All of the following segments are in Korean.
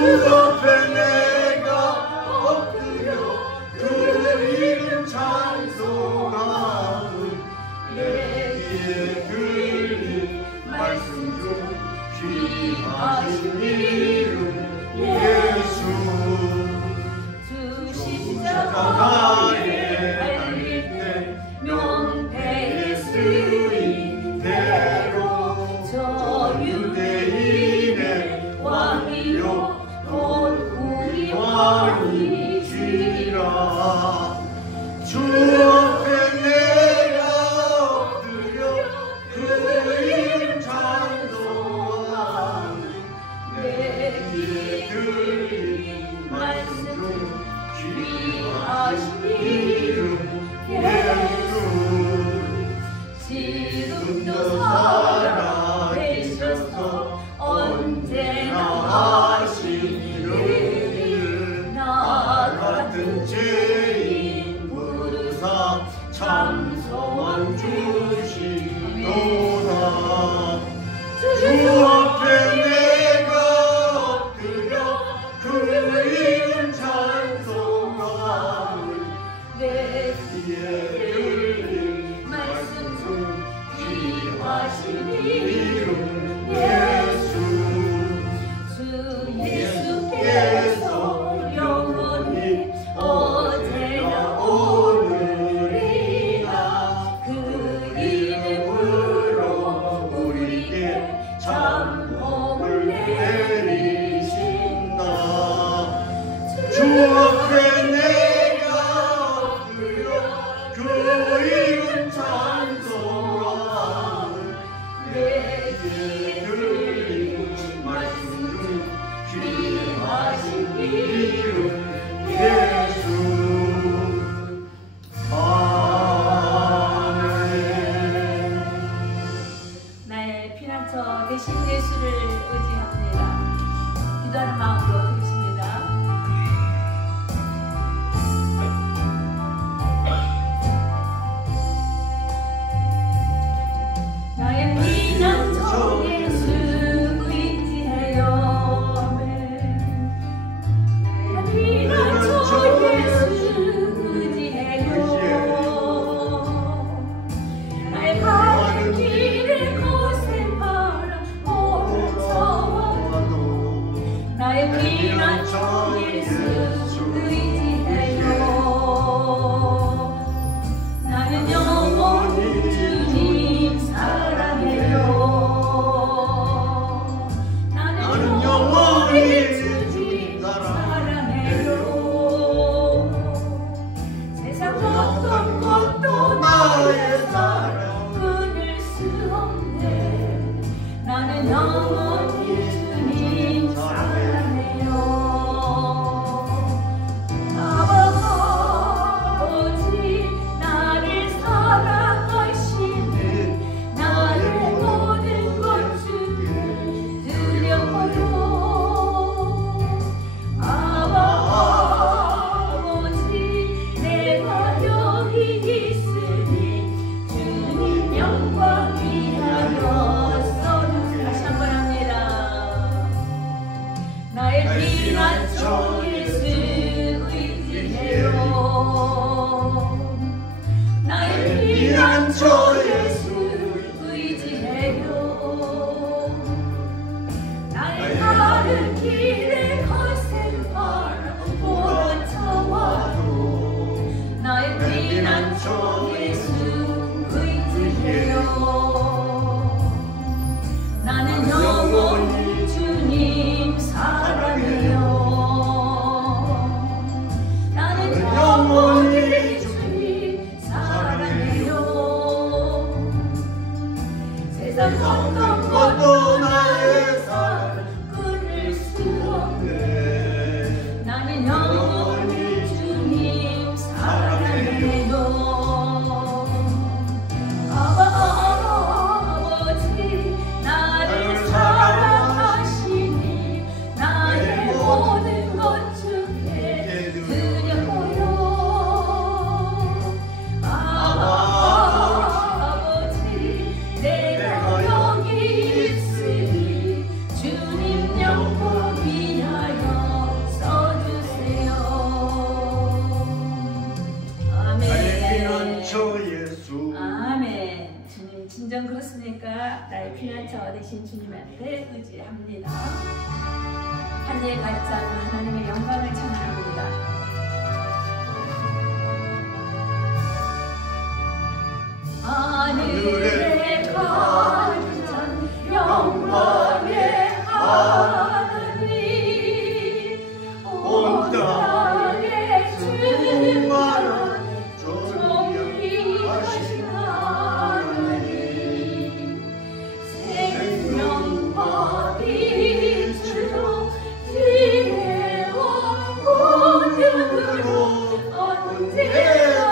앞에 내가 엎드려 그 이름 찬송함은 내 귀에 들린 말씀 중 귀하신 이름 예수. 주 십자가에 달릴 때 명패에 쓰인 대로 저 유대인의 왕이요 곧 우리 왕이시라. 주 앞에 내가 엎드려 그 이름 찬송함은 내 귀에 들린 말씀 중 귀하신 이름 예수. 지금도 살아계셔서 언제나 하신 일을 나 같은 죄인 부르사 참 소원 주시도다. 주 앞에 내가 엎드려 그 이름 찬송함을 내 나의 피난처 되신 주님한테 의지합니다. 하늘에 갇지 않는 하나님의 영광을 찬양합니다. 하늘에 가득한 영광의 하나님, 온 땅에 충만한 존귀하신 하나님, 생명과 빛으로 지혜와 권능으로 언제나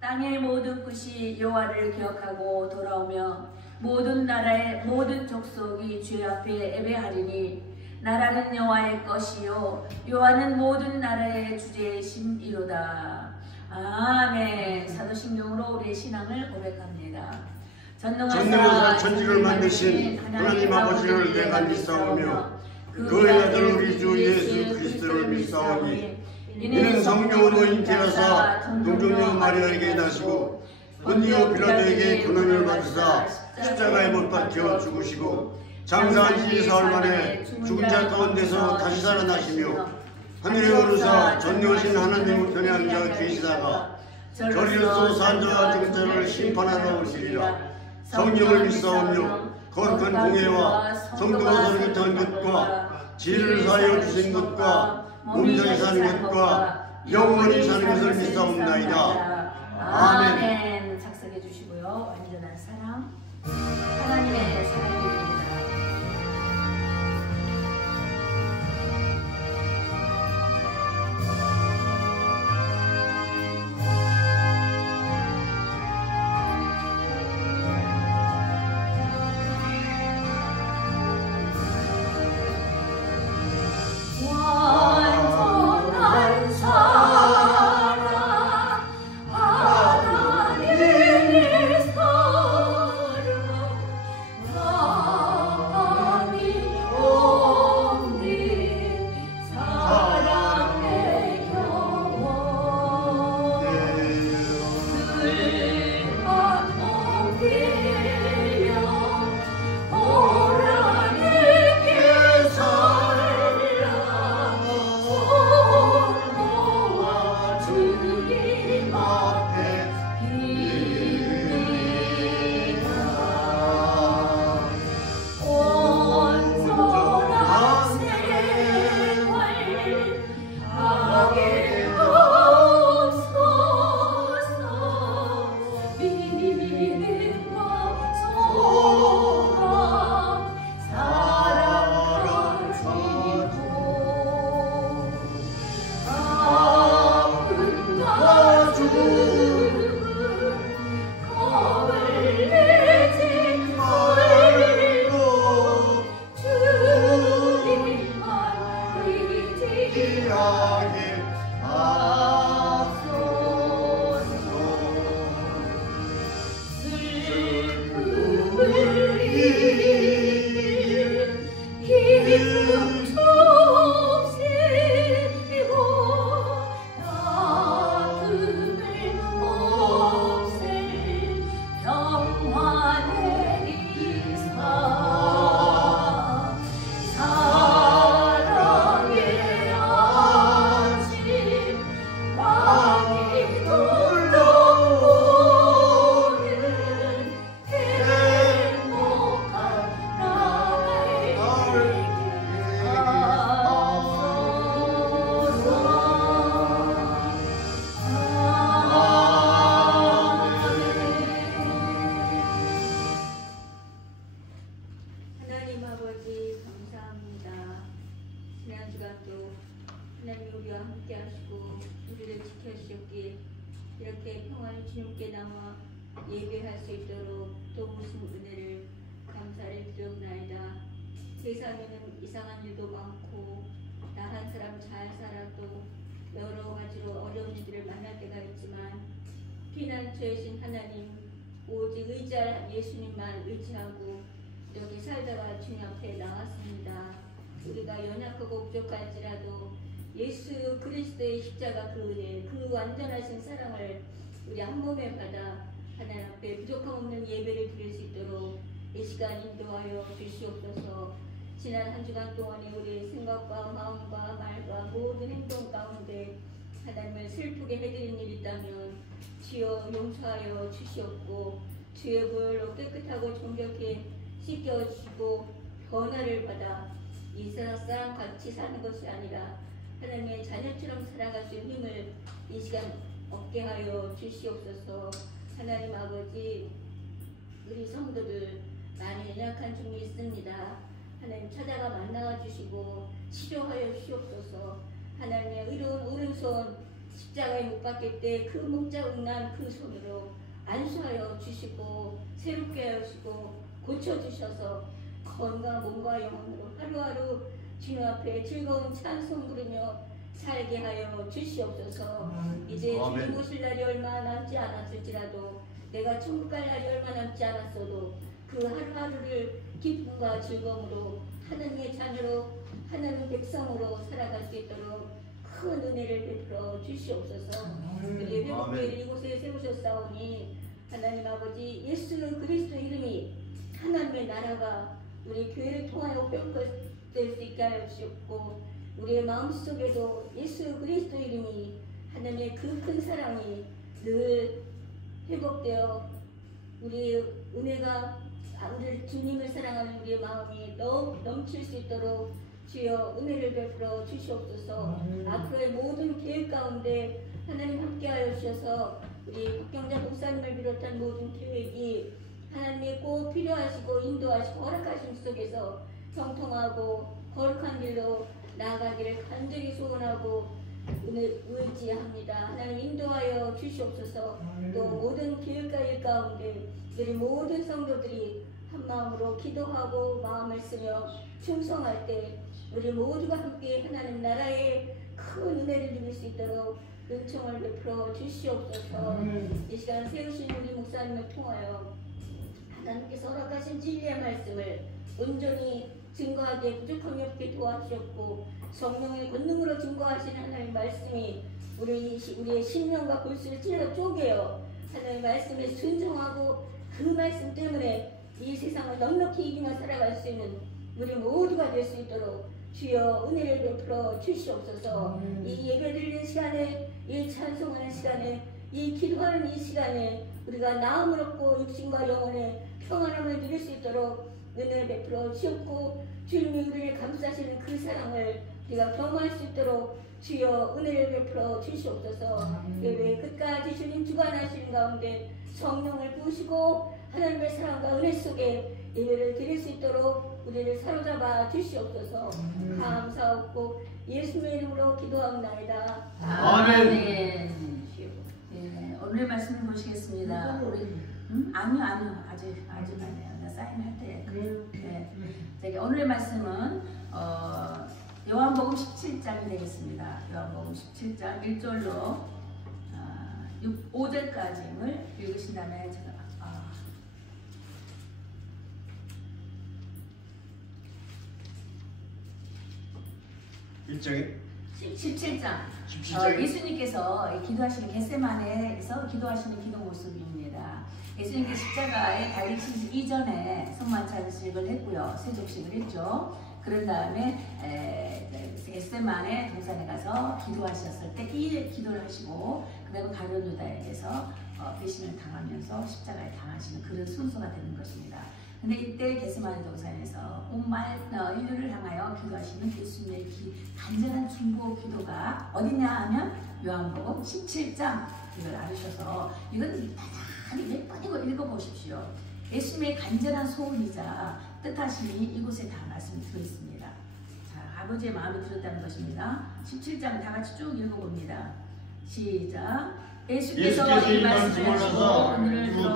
땅의 모든 끝이 여호와를 기억하고 돌아오며 모든 나라의 모든 족속이 주 앞에 예배하리니 나라는 여호와의 것이요 여호와는 모든 나라의 주제심이로다. 아멘. 사도신경으로 우리의 신앙을 고백합니다. 전능하사 천지를 만드신 하나님 아버지를 내가 믿사오며 그의 아들 우리 주 예수 그리스도를 믿사오니 이는 성령으로 잉태하사 동정녀 마리아에게 나시고 본디오 빌라도에게 고난을 받으사 십자가에 못 박혀 죽으시고 장사한 지 사흘 만에 죽은 자 가운데서 다시 살아나시며 하늘에 오르사 전능하신 하나님 우편에 앉아 계시다가 저리로서 산자와 중자를 심판하러 오시리라. 성령을 믿사오며 거룩한 공예와 성도가 설교한 것과 지혜를 사하여 주신 것과 몸전에 사는 것과 영원히 사는 것을 믿사옵나이다. 아멘. 작성해 주시고요. 완전한 사랑, 하나님의 사랑입니다. 완전한 사랑 하나님의 사랑 나감이 없는 사랑의 경험 들만 옮기려 보라님께 살라 모아 주님 앞에 빕니다. 온전한 생활 하게 하옵소서. 믿음과 소망 사랑 가지고 아픔과 죽음 겁을 내지 말고 주님만 의지하게 하소서. 슬픔을 이긴 기쁨 좁히고 아픔을 없앨 평화의 이사 사랑의 아침 많이 돌아오는 행복한 나를 하나님 아버지 감사합니다. 지난 주간도 하나님 우리와 함께 하시고 우리를 지켜주셨기에 이렇게 평안히 주님께 남아 예배할 수 있도록 도우신 은혜를 감사를 드렸나이다. 세상에는 이상한 일도 많고 나 한 사람 잘 살아도 여러 가지로 어려운 일들을 만날 때가 있지만 피난처이신 하나님 오직 의지할 예수님만 의지하고 이렇게 살다가 주님 앞에 나왔습니다. 우리가 연약하고 부족할지라도 예수 그리스도의 십자가 그 은혜, 그 완전하신 사랑을 우리 한 몸에 받아 하나님 앞에 부족함 없는 예배를 드릴 수 있도록 이 시간 인도하여 주시옵소서. 지난 한 주간 동안에 우리의 생각과 마음과 말과 모든 행동 가운데 하나님을 슬프게 해드린 일이 있다면 주여 용서하여 주시옵고 주의 불로 깨끗하고 정결케 씻겨주시고 변화를 받아 이 세상 사람 같이 사는 것이 아니라 하나님의 자녀처럼 살아갈 수 있는 힘을 이 시간 얻게 하여 주시옵소서. 하나님 아버지 우리 성도들 많이 연약한 중이 있습니다. 하나님 찾아가 만나 주시고 치료하여 주시옵소서. 하나님의 의로운 오른손 십자가에 못 박힐 때 그 묵자국난 그 손으로 안수하여 주시고 새롭게 하시고 고쳐주셔서 건강 몸과 영혼으로 하루하루 주님 앞에 즐거운 찬송 부르며 살게 하여 주시옵소서. 이제 주님 오실 날이 얼마 남지 않았을지라도 내가 천국 갈 날이 얼마 남지 않았어도 그 하루하루를 기쁨과 즐거움으로 하나님의 자녀로 하나님 백성으로 살아갈 수 있도록 큰 은혜를 베풀어 주시옵소서. 우리 회복교회를 이곳에 세우셨사오니 하나님 아버지 예수 그리스도 이름이 하나님의 나라가 우리 교회를 통하여 회복될 수 있게 하여 주시옵고 우리의 마음속에도 예수 그리스도 이름이 하나님의 그 큰 사랑이 늘 회복되어 우리의 은혜가 우리 주님을 사랑하는 우리의 마음이 넘칠 수 있도록 주여 은혜를 베풀어 주시옵소서. 앞으로의 모든 계획 가운데 하나님 함께하여 주셔서 우리 박경자 목사님을 비롯한 모든 계획이 하나님의 꼭 필요하시고 인도하시고 허락하심 속에서 형통하고 거룩한 길로 나아가기를 간절히 소원하고 의지합니다. 하나님 인도하여 주시옵소서. 또 모든 계획과 일 가운데 우리 모든 성도들이 한 마음으로 기도하고 마음을 쓰며 충성할 때 우리 모두가 함께 하나님 나라의 큰 은혜를 누릴 수 있도록 은총을 베풀어 주시옵소서. 이 시간 세우신 우리 목사님을 통하여 하나님께서 허락하신 진리의 말씀을 온전히 증거하기에 부족함이 없게 도와주셨고 성령의 권능으로 증거하시는 하나님의 말씀이 우리의 심령과 골수를 찔러 쪼개어 하나님의 말씀에 순종하고 그 말씀 때문에 이 세상을 넉넉히 이기며 살아갈 수 있는 우리 모두가 될 수 있도록 주여 은혜를 베풀어 주시옵소서. 이 예배 드리는 시간에, 이 찬송하는 시간에, 이 기도하는 이 시간에 우리가 나음을 얻고 육신과 영혼의 평안함을 누릴 수 있도록 은혜를 베풀어 주셨고 주님이 우리를 감싸시는 그 사랑을 우리가 경험할 수 있도록 주여 은혜를 베풀어 주시옵소서. 예배 끝까지 주님 주관하시는 가운데 성령을 부으시고 하나님의 사랑과 은혜 속에 예배를 드릴 수 있도록 우리를 사로잡아 주시옵소서. 감사하고 예수의 이름으로 기도하옵나이다. 아멘. 네, 오늘의 말씀을 보시겠습니다. 우리 아니요 아직 아니에요. 나 사인할 때. 네. 오늘의 말씀은 요한복음 17장이 되겠습니다. 요한복음 17장 1절로 5절까지를 읽으신 다음에 제가 17장. 예수님께서 기도하시는 겟세마네에서 기도하시는 기도 모습입니다. 예수님께서 십자가에 달리시기 이전에 성만찬식을 했고요. 세족식을 했죠. 그런 다음에 겟세마네 동산에 가서 기도하셨을 때 이 기도를 하시고 그 다음에 가룟 유다에게서 배신을 당하면서 십자가에 당하시는 그런 순서가 되는 것입니다. 근데 이때 겟세마네 동산에서 온 인류를 향하여 기도하시는 예수님의 간절한 중보 기도가 어디냐 하면 요한복음 17장 이걸 알으셔서 이건 다시 몇 번이고 읽어보십시오. 예수님의 간절한 소원이자 뜻하심이 이곳에 다 말씀이 들어있습니다. 자, 아버지의 마음이 들었다는 것입니다. 17장 다 같이 쭉 읽어봅니다. 시작. 예수께서 이 말씀을 하시고 오늘을 들어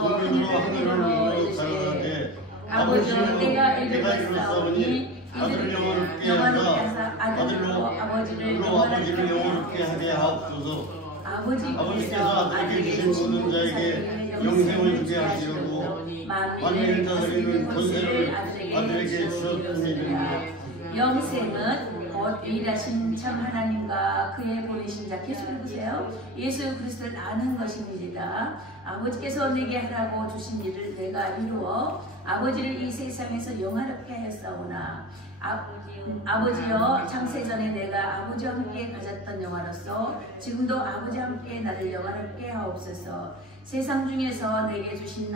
하늘로 이르시되 아버지여 내가 이르렀사오니 아들을 영원롭게 하사 아들로 아버지를 영원롭게 하게 하옵소서. 아버지께서 아들에게 주신 모든 자에게 영생을 주게 하시려고 만민을 다스리는 권세를 아들에게 주셨습니다. 영생은 곧 유일하신 참 하나님과 그의 보내신 자 계속 읽으세요. 예수 그리스도를 아는 것입니다. 아버지께서 내게 하라고 주신 일을 내가 이루어 아버지를 이 세상에서 영화롭게 하였사오나 아버지여 창세전에 내가 아버지와 함께 가졌던 영화로서 지금도 아버지와 함께 나를 영화롭게 하옵소서. 세상 중에서 내게 주신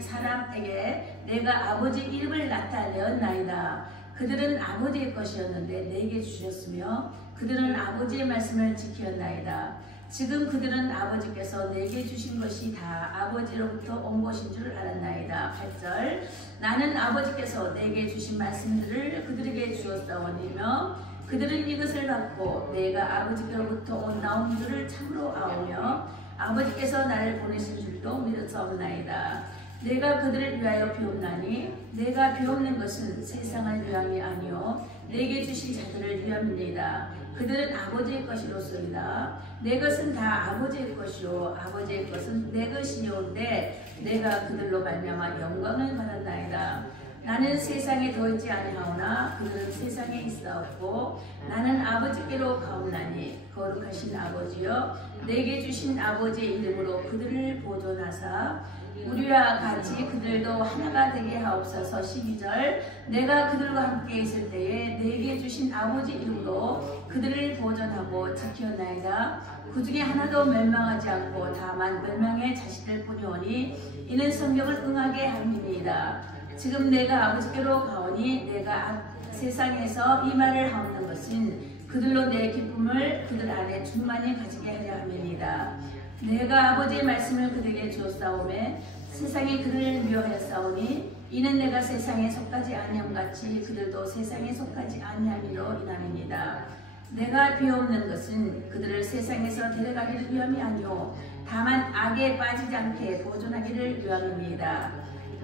사람에게 내가 아버지 이름을 나타내었나이다. 그들은 아버지의 것이었는데 내게 주셨으며 그들은 아버지의 말씀을 지켰나이다. 지금 그들은 아버지께서 내게 주신 것이 다 아버지로부터 온 것인 줄 알았나이다. 8절. 나는 아버지께서 내게 주신 말씀들을 그들에게 주었사오니며 그들은 이것을 받고 내가 아버지께로부터 나온 줄을 참으로 아오며 아버지께서 나를 보내신 줄도 믿었사옵나이다. 내가 그들을 위하여 비옵나니 내가 비옵는 것은 세상을 위함이 아니요 내게 주신 자들을 위함이니이다. 그들은 아버지의 것이로소이다. 내 것은 다 아버지의 것이요 아버지의 것은 내 것이니온데 내가 그들로 말미암아 영광을 받았나이다. 나는 세상에 더 있지 아니하오나 그들은 세상에 있사옵고 나는 아버지께로 가옵나니 거룩하신 아버지여 내게 주신 아버지의 이름으로 그들을 보존하사 우리와 같이 그들도 하나가 되게 하옵소서. 12절 내가 그들과 함께 있을 때에 내게 주신 아버지 이름으로 그들을 보존하고 지켰나이다. 그 중에 하나도 멸망하지 않고 다만 멸망의 자식들 뿐이오니 이는 성경을 응하게 함이니이다. 지금 내가 아버지께로 가오니 내가 세상에서 이 말을 하옵는 것은 그들로 내 기쁨을 그들 안에 충만히 가지게 하려 함이니이다. 내가 아버지의 말씀을 그들에게 주었사오매 세상이 그들을 미워하였사오니 이는 내가 세상에 속하지 아니함같이 그들도 세상에 속하지 아니함이로 인함이니이다. 내가 비옵는 것은 그들을 세상에서 데려가기를 위함이 아니오 다만 악에 빠지지 않게 보존하기를 위함입니다.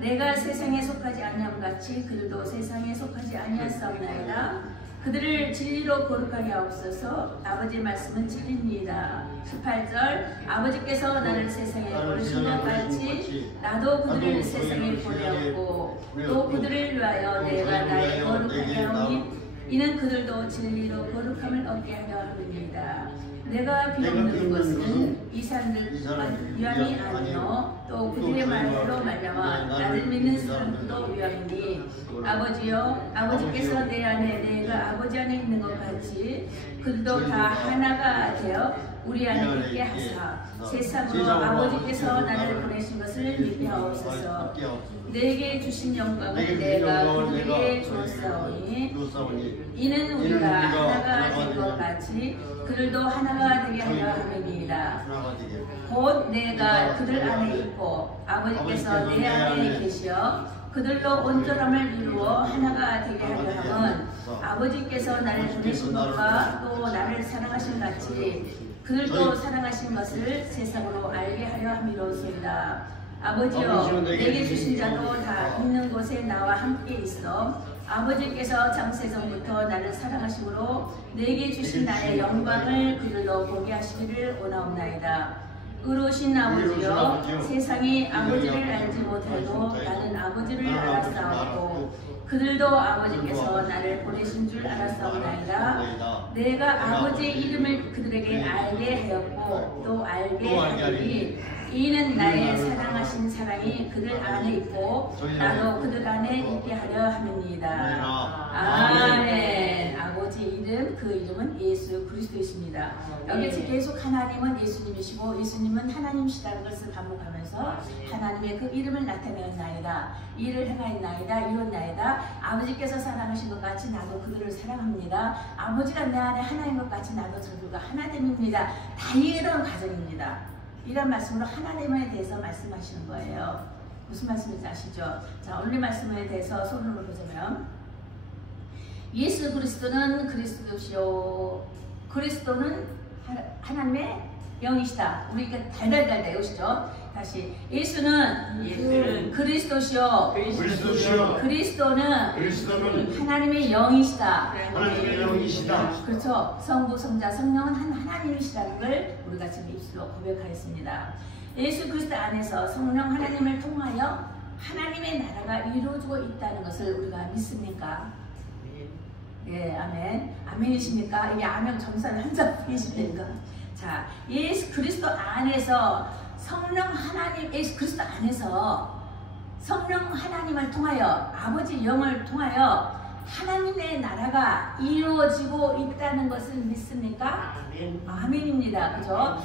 내가 세상에 속하지 아니함같이 그들도 세상에 속하지 아니하사옵나이다. 그들을 진리로 거룩하게 하옵소서. 아버지의 말씀은 진리입니다. 18절 아버지께서 나를 세상에 보내신 것 같이 나도 그들을 세상에 보내었고 또 그들을 위하여 내가 나를 거룩하게 하오니 이는 그들도 진리로 거룩함을 얻게 하려 함입니다. 내가 비옵는 것은 이 사람들 위함이 아니요 또 그들의 말로 말미암아 나를 믿는 사람들도 위함이니 아버지여 아버지께서 내 안에 내가 아버지 안에 있는 것 같이 그들도 다 하나가 되어 우리 안에 있게 하사 세상으로 아버지께서 나를 보내신 것을 믿게 하옵소서. 내게 주신 영광을 내가 그들에게 주었사오니 이는 우리가 하나가 된 것 같이 그들도 하나가 되게 하려 함이니이다. 곧 내가 그들 안에 있고 아버지께서 내 안에 계시어 그들로 온전함을 이루어 하나가 되게 하려 함은 아버지께서 나를 보내신 것과 또 나를 사랑하신 같이 그들도 사랑하신 것을 세상으로 알게 하려 함이로소이다. 아버지여 내게 주신 자도 다 있는 곳에 나와 함께 있어 아버지께서 장세전부터 나를 사랑하심으로 내게 주신 나의 영광을 그들도 보게 하시기를 원하옵나이다. 의로우신 아버지여 세상이 아버지를 알지 못해도 나는 아버지를 알았사오고 그들도 아버지께서 나를 보내신 줄 알았사오나이다. 내가 아버지의 이름을 그들에게 알게 하였고 또 알게 하리니 이는 나의 사랑하신 사랑이 그들 안에 있고 나도 그들 안에 있게 하려 함이니이다. 아멘. 아버지 이름 그 이름은 예수 그리스도이십니다. 여기 계속 하나님은 예수님이시고 예수님은 하나님이시다는 것을 반복하면서 하나님의 그 이름을 나타내었나이다. 이를 행하였나이다. 이뤘나이다. 아버지께서 사랑하신 것 같이 나도 그들을 사랑합니다. 아버지가 내 안에 하나인 것 같이 나도 저들과 하나됨입니다. 다 이런 과정입니다. 이런 말씀으로 하나님에 대해서 말씀하시는 거예요. 무슨 말씀인지 아시죠? 자, 오늘 말씀에 대해서 손으로 보자면 예수 그리스도는 그리스도시요 그리스도는 하나님의 영이시다. 우리가 달달달 외우시죠? 다시 예수는 그리스도시요 그리스도는 하나님의 영이시다. 하나님의 영이시다. 그렇죠. 성부 성자 성령은 한 하나님이시라는 걸 우리가 지금 입술로 고백하였습니다. 예수 그리스도 안에서 성령 하나님을 통하여 하나님의 나라가 이루어지고 있다는 것을 우리가 믿습니까? 예, 아멘. 아멘이십니까? 이게 아멘 점사를 한자 계십니까? 자, 예수 그리스도 안에서 성령 하나님, 예수 그리스도 안에서 성령 하나님을 통하여 아버지 영을 통하여 하나님의 나라가 이루어지고 있다는 것을 믿습니까? 아멘. 아멘입니다. 그죠?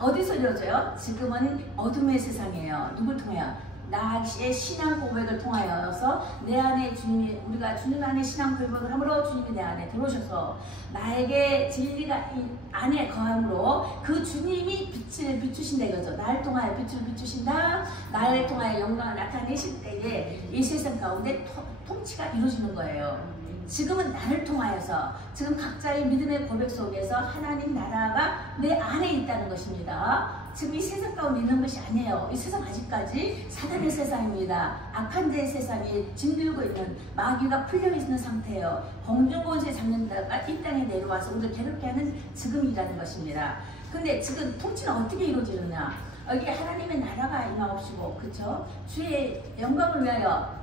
어디서 이루어져요? 지금은 어둠의 세상이에요. 누굴 통해요? 나의 신앙 고백을 통하여서 내 안에 주님이 우리가 주님 안에 신앙 고백을 함으로 주님이 내 안에 들어오셔서 나에게 진리가 이 안에 거함으로 그 주님이 빛을 비추신다 이거죠. 나를 통하여 빛을 비추신다. 나를 통하여 영광을 나타내실 때에 이 세상 가운데 통치가 이루어지는 거예요. 지금은 나를 통하여서 지금 각자의 믿음의 고백 속에서 하나님 나라가 내 안에 있다는 것입니다. 지금 이 세상 가운데 있는 것이 아니에요. 이 세상 아직까지 사단의 세상입니다. 악한 자의 세상이 짓들고 있는 마귀가 풀려있는 상태예요. 공중권세 잡는 자가 이 땅에 내려와서 우리를 괴롭게 하는 지금이라는 것입니다. 근데 지금 통치는 어떻게 이루어지느냐? 여기 하나님의 나라가 임하옵시고 그쵸? 주의 영광을 위하여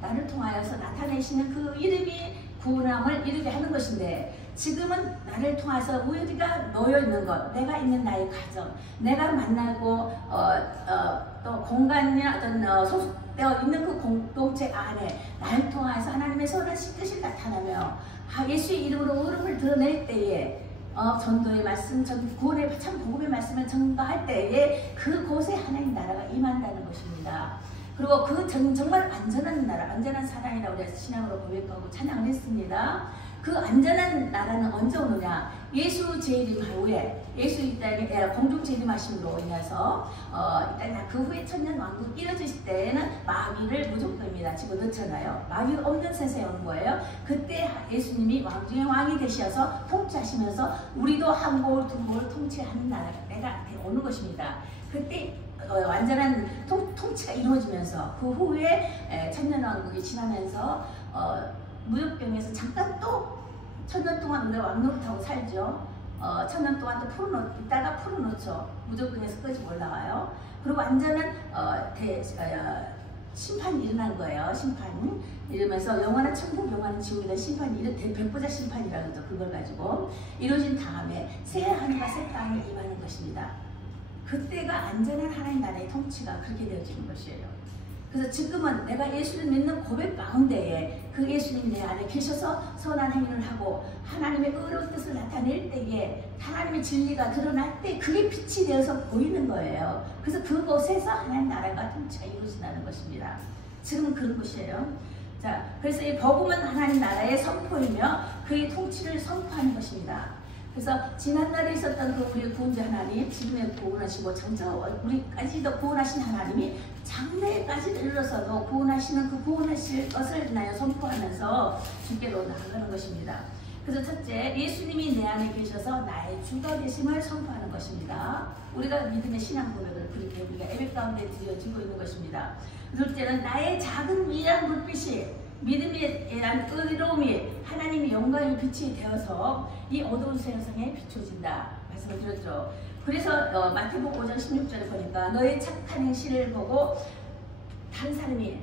나를 통하여서 나타내시는 그 이름이 구원함을 이루게 하는 것인데, 지금은 나를 통해서 우리가 놓여 있는 것, 내가 있는 나의 가정, 내가 만나고 또 공간이나 어떤 소속되어 있는 그 공동체 안에 나를 통해서 하나님의 선하신 뜻이 나타나며 예수의 이름으로 의름을 드러낼 때에 전도의 말씀, 구원의 참 복음의 말씀을 전가할 때에 그곳에 하나님 나라가 임한다는 것입니다. 그리고 그 정말 안전한 나라, 안전한 사랑이라고 우리가 신앙으로 고백하고 찬양을 했습니다. 그 안전한 나라는 언제 오느냐? 예수 재림 후에, 예수 이 땅에 공중 재림하심으로 인해서 일단 그 후에 천년 왕국 이뤄질 때에는 마귀를 무조건입니다. 지금 넣잖아요. 마귀가 없는 세상에 오는 거예요. 그때 예수님이 왕 중에 왕이 되셔서 통치하시면서 우리도 한 골, 두 골 통치하는 나라가 내가 오는 것입니다. 그때 완전한 통치가 이루어지면서 그 후에 천년왕국이 지나면서 무역병에서 잠깐 또 천년 동안 우리가 왕노릇하고 살죠. 천년 동안 또 이따가 풀어놓죠. 무역병에서 끝이 올라와요. 그리고 완전한 심판이 일어난 거예요. 심판 이러면서 영원한 천국, 영원한 지옥이라는 심판이 백보자 심판이라고 하죠. 그걸 가지고 이루어진 다음에 새 하늘과 새 땅에 임하는 것입니다. 그때가 안전한 하나님 나라의 통치가 그렇게 되어지는 것이에요. 그래서 지금은 내가 예수를 믿는 고백 가운데에 그 예수님이 내 안에 계셔서 선한 행위를 하고 하나님의 의로운 뜻을 나타낼 때에 하나님의 진리가 드러날 때 그게 빛이 되어서 보이는 거예요. 그래서 그곳에서 하나님 나라가 통치가 이루어진다는 것입니다. 지금은 그런 것이에요. 자, 그래서 이 복음은 하나님 나라의 선포이며 그의 통치를 선포하는 것입니다. 그래서 지난날에 있었던 그 우리의 구원자 하나님, 지금의 구원하시고 우리까지도 구원하신 하나님이 장래까지 이르러서도 구원하시는 그 구원하실 것을 인하여 선포하면서 주께로 나아가는 것입니다. 그래서 첫째, 예수님이 내 안에 계셔서 나의 주가 되심을 선포하는 것입니다. 우리가 믿음의 신앙 고백을 그렇게 우리가 예배 가운데 드려지고 있는 것입니다. 둘째는 나의 작은 미안 불빛이 믿음의 의로움이 하나님의 영광의 빛이 되어서 이 어두운 세상에 비춰진다 말씀을 드렸죠. 그래서 마태복음 5장 16절에 보니까 너의 착한 행실을 보고 다른 사람이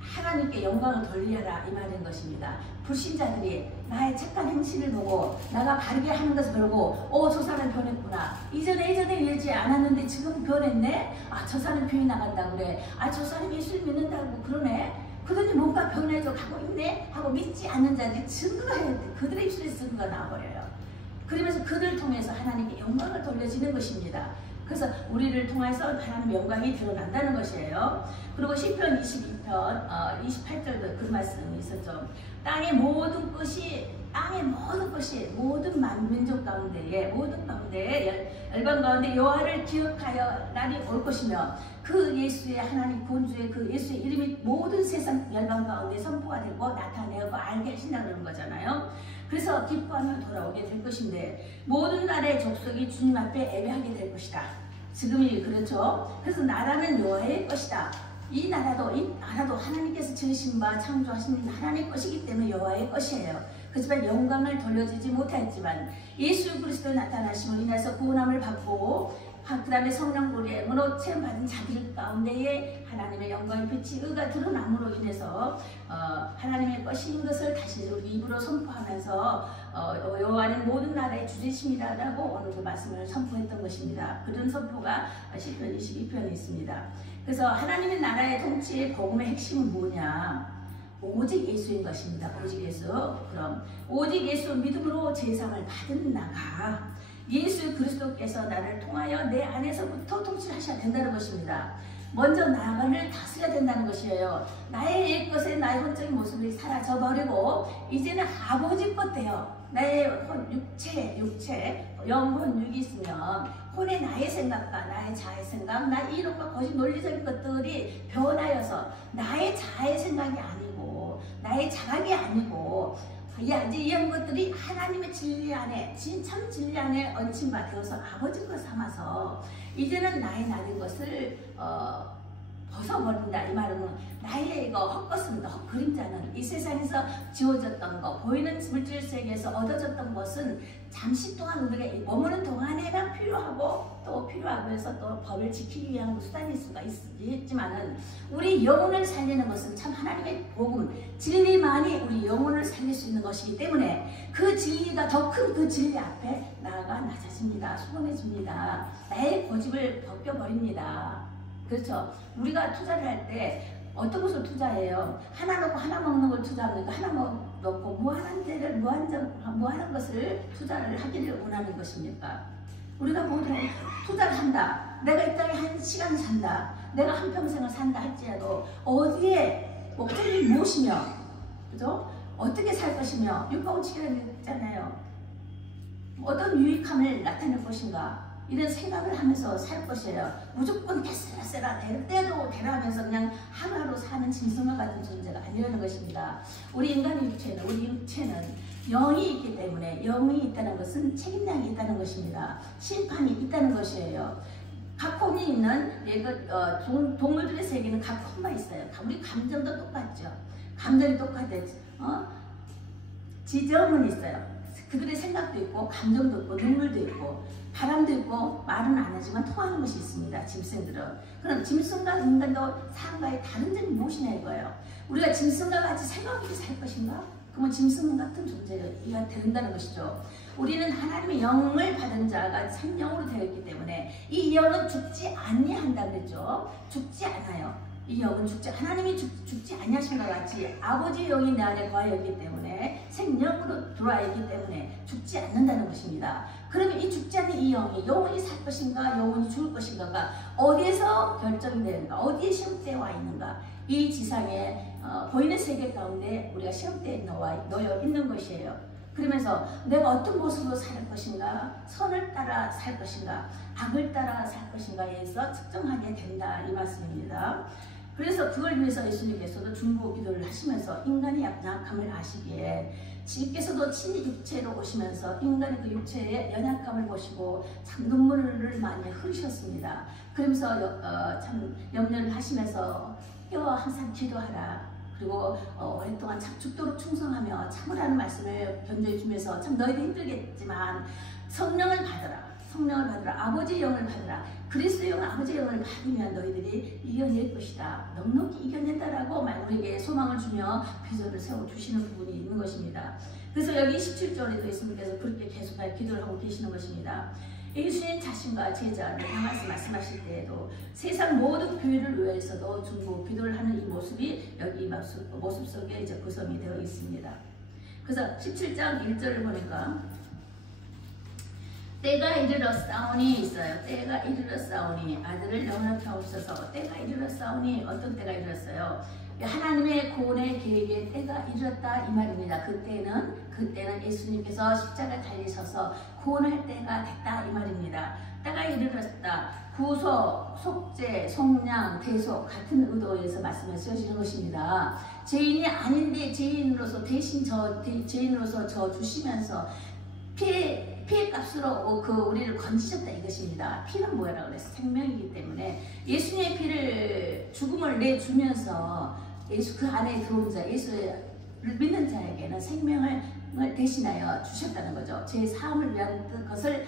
하나님께 영광을 돌리라 이 말인 것입니다. 불신자들이 나의 착한 행실을 보고 나가 바르게 하는 것을 보고 저 사람 변했구나. 이전에 이러지 않았는데 지금 변했네. 저 사람 변이 나간다 그래. 저 사람이 예수를 믿는다고 그러네. 그들이 뭔가 변해져 가고 있네 하고 믿지 않는 자들이 증거가 해야 돼. 그들의 입술에서 증거가 나와버려요. 그러면서 그들을 통해서 하나님께 영광을 돌려지는 것입니다. 그래서 우리를 통해서 하나님의 영광이 드러난다는 것이에요. 그리고 시편 22편 28절도 그 말씀이 있었죠. 땅의 모든 것이 모든 만민족 가운데에 열방 가운데 여호와를 기억하여 날이 올 것이며 그 예수의 하나님 구원주의 그 예수의 이름이 모든 세상 열방 가운데 선포가 되고 나타내고 알게 하신다는 그런 거잖아요. 그래서 기뻐하며 돌아오게 될 것인데 모든 나라의 족속이 주님 앞에 예배하게 될 것이다. 지금이 그렇죠. 그래서 나라는 여호와의 것이다. 이 나라도 하나님께서 지으신 바 창조하신 하나님의 것이기 때문에 여호와의 것이에요. 그렇지만 영광을 돌려주지 못하였지만 예수 그리스도의 나타나심으로 인해서 구원함을 받고 그 다음에 성령 보냄으로 체험받은 자들 가운데에 하나님의 영광의 빛이 의가 드러남으로 인해서 하나님의 것인 것을 다시 우리 입으로 선포하면서 여호와는 모든 나라의 주제심이라고 오늘 그 말씀을 선포했던 것입니다. 그런 선포가 시편 22편에 있습니다. 그래서 하나님의 나라의 통치의 복음의 핵심은 뭐냐? 오직 예수인 것입니다. 오직 예수. 그럼 오직 예수 믿음으로 제사를 받은 나가 예수 그리스도께서 나를 통하여 내 안에서부터 통치하셔야 된다는 것입니다. 먼저 나를 다스려야 된다는 것이에요. 나의 옛것에 나의 혼적인 모습이 사라져버리고 이제는 아버지 것 돼요. 나의 육체, 영혼, 육이 있으면 혼의 나의 생각과 나의 자의 생각, 나의 이론과 거짓 논리적인 것들이 변하여서 나의 자의 생각이 아니고 나의 자각이 아니고 이제 이런 것들이 하나님의 진리 안에 참 진리 안에 얹힌 바 되어서 아버지 것 삼아서 이제는 나의 나된 것을 벗어버린다. 이 말은 나의 이거 헛것은 헛그림자는 이 세상에서 지워졌던 거, 보이는 물질 세계에서 얻어졌던 것은 잠시 동안 우리가 머무는 동안에만 필요하고 또 필요하고 해서 또 법을 지키기 위한 수단일 수가 있지만은 우리 영혼을 살리는 것은 참 하나님의 복음, 진리만이 우리 영혼을 살릴 수 있는 것이기 때문에 그 진리가 더 큰 그 진리 앞에 나아가 낮아집니다. 수긍해줍니다. 나의 고집을 벗겨버립니다. 그렇죠. 우리가 투자를 할 때 어떤 것을 투자해요? 하나 놓고 하나 먹는 걸 투자합니까? 하나 놓고 무한한 데를 무한한 것을 투자를 하기를 원하는 것입니까? 우리가 모두 투자를 한다. 내가 이 땅에 한 시간 산다. 내가 한 평생을 산다 할지라도 어디에 목적이 무엇이며, 그죠? 어떻게 살 것이며, 육가오치기라는 있잖아요. 어떤 유익함을 나타낼 것인가? 이런 생각을 하면서 살 것이에요. 무조건 대세라 될 때도 대라하면서 그냥 하루하루 사는 짐승과 같은 존재가 아니라는 것입니다. 우리 인간의 육체는, 우리 육체는 영이 있기 때문에 영이 있다는 것은 책임량이 있다는 것입니다. 심판이 있다는 것이에요. 각 콤이 있는 동물들의 세계는 각 콤가 있어요. 우리 감정도 똑같죠. 감정이 똑같아요. 지점은 있어요. 그들의 생각도 있고 감정도 있고 눈물도 있고 바람도 있고 말은 안 하지만 통하는 것이 있습니다. 짐승들은. 그럼 짐승과 인간도 사람과의 다른 점이 무엇이냐 이거예요. 우리가 짐승과 같이 생각 없이 살 것인가? 그러면 짐승 같은 존재가 된다는 것이죠. 우리는 하나님의 영을 받은 자가 생명으로 되어 있기 때문에 이 영은 죽지 아니한다 그랬죠. 죽지 않아요. 이 영은 하나님이 죽지 아니하신 것 같이 아버지의 영이 내 안에 거하여 있기 때문에 생명으로 들어와 있기 때문에 죽지 않는다는 것입니다. 그러면 이 죽지 않는 이 영이 영원히 살 것인가 영원히 죽을 것인가가 어디에서 결정이 되는가, 어디에 시험대에 와 있는가, 이 지상에 보이는 세계 가운데 우리가 시험대에 놓여 있는 것이에요. 그러면서 내가 어떤 모습으로 살 것인가, 선을 따라 살 것인가, 악을 따라 살 것인가에서 측정하게 된다 이 말씀입니다. 그래서 그걸 위해서 예수님께서도 중보 기도를 하시면서 인간의 약함을 아시기에 주께서도 친히 육체로 오시면서 인간의 그 육체의 연약함을 보시고 참 눈물을 많이 흘리셨습니다. 그러면서 참 염려를 하시면서 항상 기도하라. 그리고 오랫동안 참 죽도록 충성하며 참으라는 말씀을 견조해 주면서 참 너희도 힘들겠지만 성령을 받으라. 성령을 받으라. 아버지의 영을 받으라. 그리스도의 영, 아버지의 영을 받으면 너희들이 이겨낼 것이다. 넉넉히 이겨낸다라고 우리에게 소망을 주며 비전을 세워주시는 부분이 있는 것입니다. 그래서 여기 17절에도 예수님께서 그렇게 계속 기도를 하고 계시는 것입니다. 예수님 자신과 제자를 향해서 말씀하실 때에도 세상 모든 교회를 위해서도 중보 기도를 하는 이 모습이 여기 모습 속에 이제 구성이 되어 있습니다. 그래서 17장 1절을 보니까 때가 이르렀사오니 있어요. 때가 이르렀사오니 아들을 영원하게 하옵소서. 때가 이르렀사오니 어떤 때가 이르렀어요? 하나님의 구원의 계획에 때가 이르렀다 이 말입니다. 그때는 예수님께서 십자가에 달리셔서 구원할 때가 됐다 이 말입니다. 때가 이르렀다. 구속, 속죄, 속량, 대속 같은 의도에서 말씀을 쓰여지는 것입니다. 죄인이 아닌데 죄인으로서 죄인으로서 저 주시면서 피해 값으로 우리를 건지셨다 이것입니다. 피는 뭐라고 그랬어요? 생명이기 때문에 예수님의 피를 죽음을 내주면서 그 안에 들어온 자, 예수를 믿는 자에게는 생명을 대신하여 주셨다는 거죠. 제 사함을 위한 것을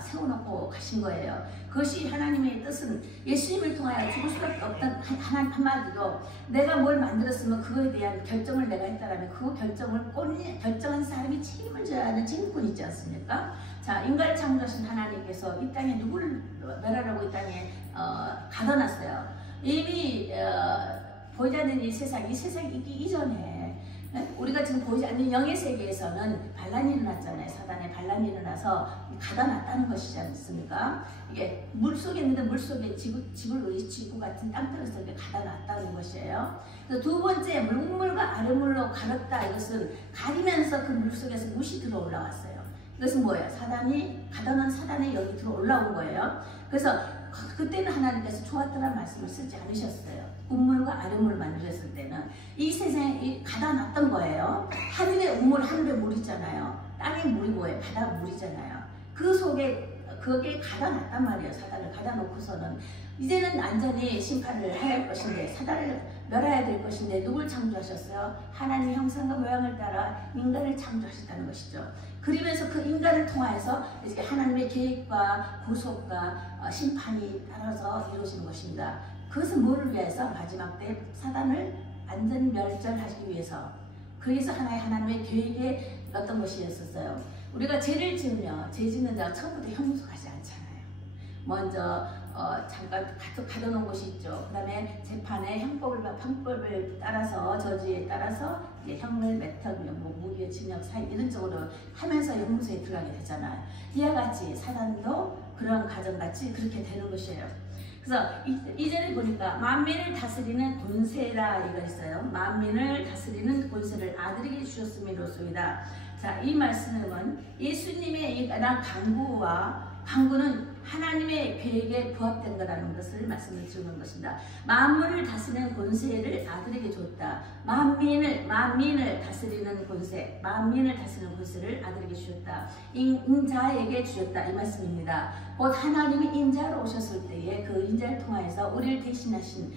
세워놓고 가신 거예요. 그것이 하나님의 뜻은 예수님을 통하여 죽을 수밖에 없던 한마디로 내가 뭘 만들었으면 그거에 대한 결정을 내가 했다라면 그 결정을 결정한 사람이 책임을 져야 하는 책임꾼이 있지 않습니까? 자, 인간을 창조하신 하나님께서 이 땅에 누구를 멸하라고 이 땅에 가둬놨어요. 이미 보이지 않는 이 세상이 있기 이전에 우리가 지금 보이지 않는 영의 세계에서는 반란이 일어났잖아요. 사단의 반란이 일어나서 가둬놨다는 것이지 않습니까? 이게 물속에 있는데 물속에 지구 같은 땅덩이 속에 가둬놨다는 것이에요. 그래서 두 번째 물물과 아랫물로 가렸다. 이것은 가리면서 그 물속에서 물이 들어 올라왔어요. 이것은 뭐예요? 사단이 가둬놓은 사단의 영이 들어 올라온 거예요. 그래서 그때는 하나님께서 좋았다는 말씀을 쓰지 않으셨어요. 우물과 아랫물을 만드셨을 때는 이 세상에 가둬놨던 거예요. 하늘에 우물, 하늘에 물이잖아요. 땅에 물이 뭐예요? 바다 물이잖아요. 그 속에 거기에 가둬놨단 말이에요. 사단을 가둬놓고서는 이제는 완전히 심판을 할 것인데, 사단을 멸해야 될 것인데 누굴 창조하셨어요? 하나님의 형상과 모양을 따라 인간을 창조하셨다는 것이죠. 그러면서 그 인간을 통하여서 이제 하나님의 계획과 구속과 심판이 따라서 이루어지는 것입니다. 그것은 뭐를 위해서? 마지막 때 사단을 완전 멸절하기 위해서. 그래서 하나님의 계획에 어떤 것이었었어요. 우리가 죄를 지으면 죄 짓는 자가 처음부터 형속하지 않잖아요. 먼저 잠깐 가둬놓은 곳이 있죠. 그 다음에 재판의 형법을 따라서 저지에 따라서 이제 형을 맺터면 무기의 징역 사유 이런 쪽으로 하면서 형무소에 들어가게 되잖아요. 이와 같이 사단도 그런 가정같이 그렇게 되는 것이에요. 그래서 이전에 보니까 만민을 다스리는 권세라 이가 있어요. 만민을 다스리는 권세를 아들에게 주셨음이로소이다. 자, 이 말씀은 예수님의 강구는 하나님의 계획에 부합된 거라는 것을 말씀을 주는 것입니다. 만물을 다스리는 권세를 아들에게 줬다. 만민을 다스리는 권세를 아들에게 주셨다. 인자에게 주셨다. 이 말씀입니다. 곧 하나님이 인자로 오셨을 때에 그 인자를 통하여서 우리를 대신하신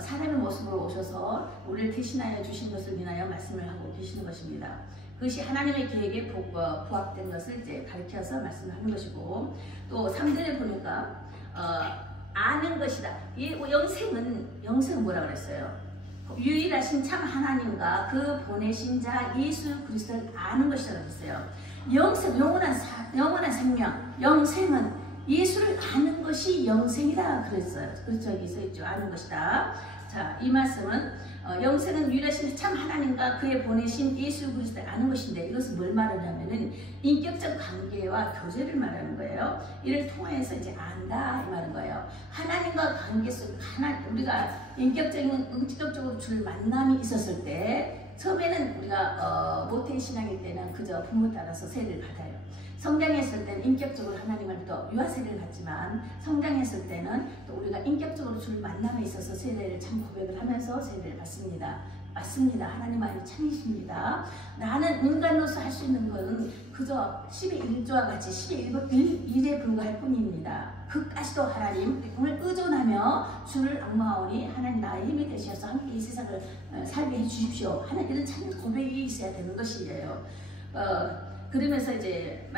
사람의 모습으로 오셔서 우리를 대신하여 주신 것을 인하여 말씀을 하고 계시는 것입니다. 그것이 하나님의 계획에 부합된 것을 이제 가르쳐서 말씀하는 것이고, 또 3절에 보니까 아는 것이다. 이 영생은 뭐라 그랬어요? 유일하신 참 하나님과 그 보내신 자 예수 그리스도를 아는 것이라고 했어요. 영원한 생명, 영생은 예수를 아는 것이 영생이다 그랬어요. 그렇죠? 여기 써 있죠. 아는 것이다. 자, 이 말씀은 영생은 유일하신 참 하나님과 그의 보내신 예수 그리스도를 아는 것인데, 이것은 뭘 말하냐면은 인격적 관계와 교제를 말하는 거예요. 이를 통해서 이제 안다 이 말인 거예요. 하나님과 관계 속 우리가 인격적으로 줄 만남이 있었을 때, 처음에는 우리가 모태 신앙일 때는 그저 부모 따라서 세례를 받아요. 성장했을 때는 인격적으로 하나님을 또 유아세례를 받지만, 성장했을 때는 또 우리가 인격적으로 줄 만남에 있어서 세례를 참 고백을 하면서 세례를 받습니다. 맞습니다. 하나님 아니 참이십니다. 나는 인간으로서 할 수 있는 것은 그저 10의 1조와 같이 10의 1에 불과할 뿐입니다. 그까지도 하나님을 의존하며 주를 악마하오니 하나님 나의 힘이 되셔서 함께 이 세상을 살게 해주십시오 하는 이런 참 고백이 있어야 되는 것이에요. 그러면서 이제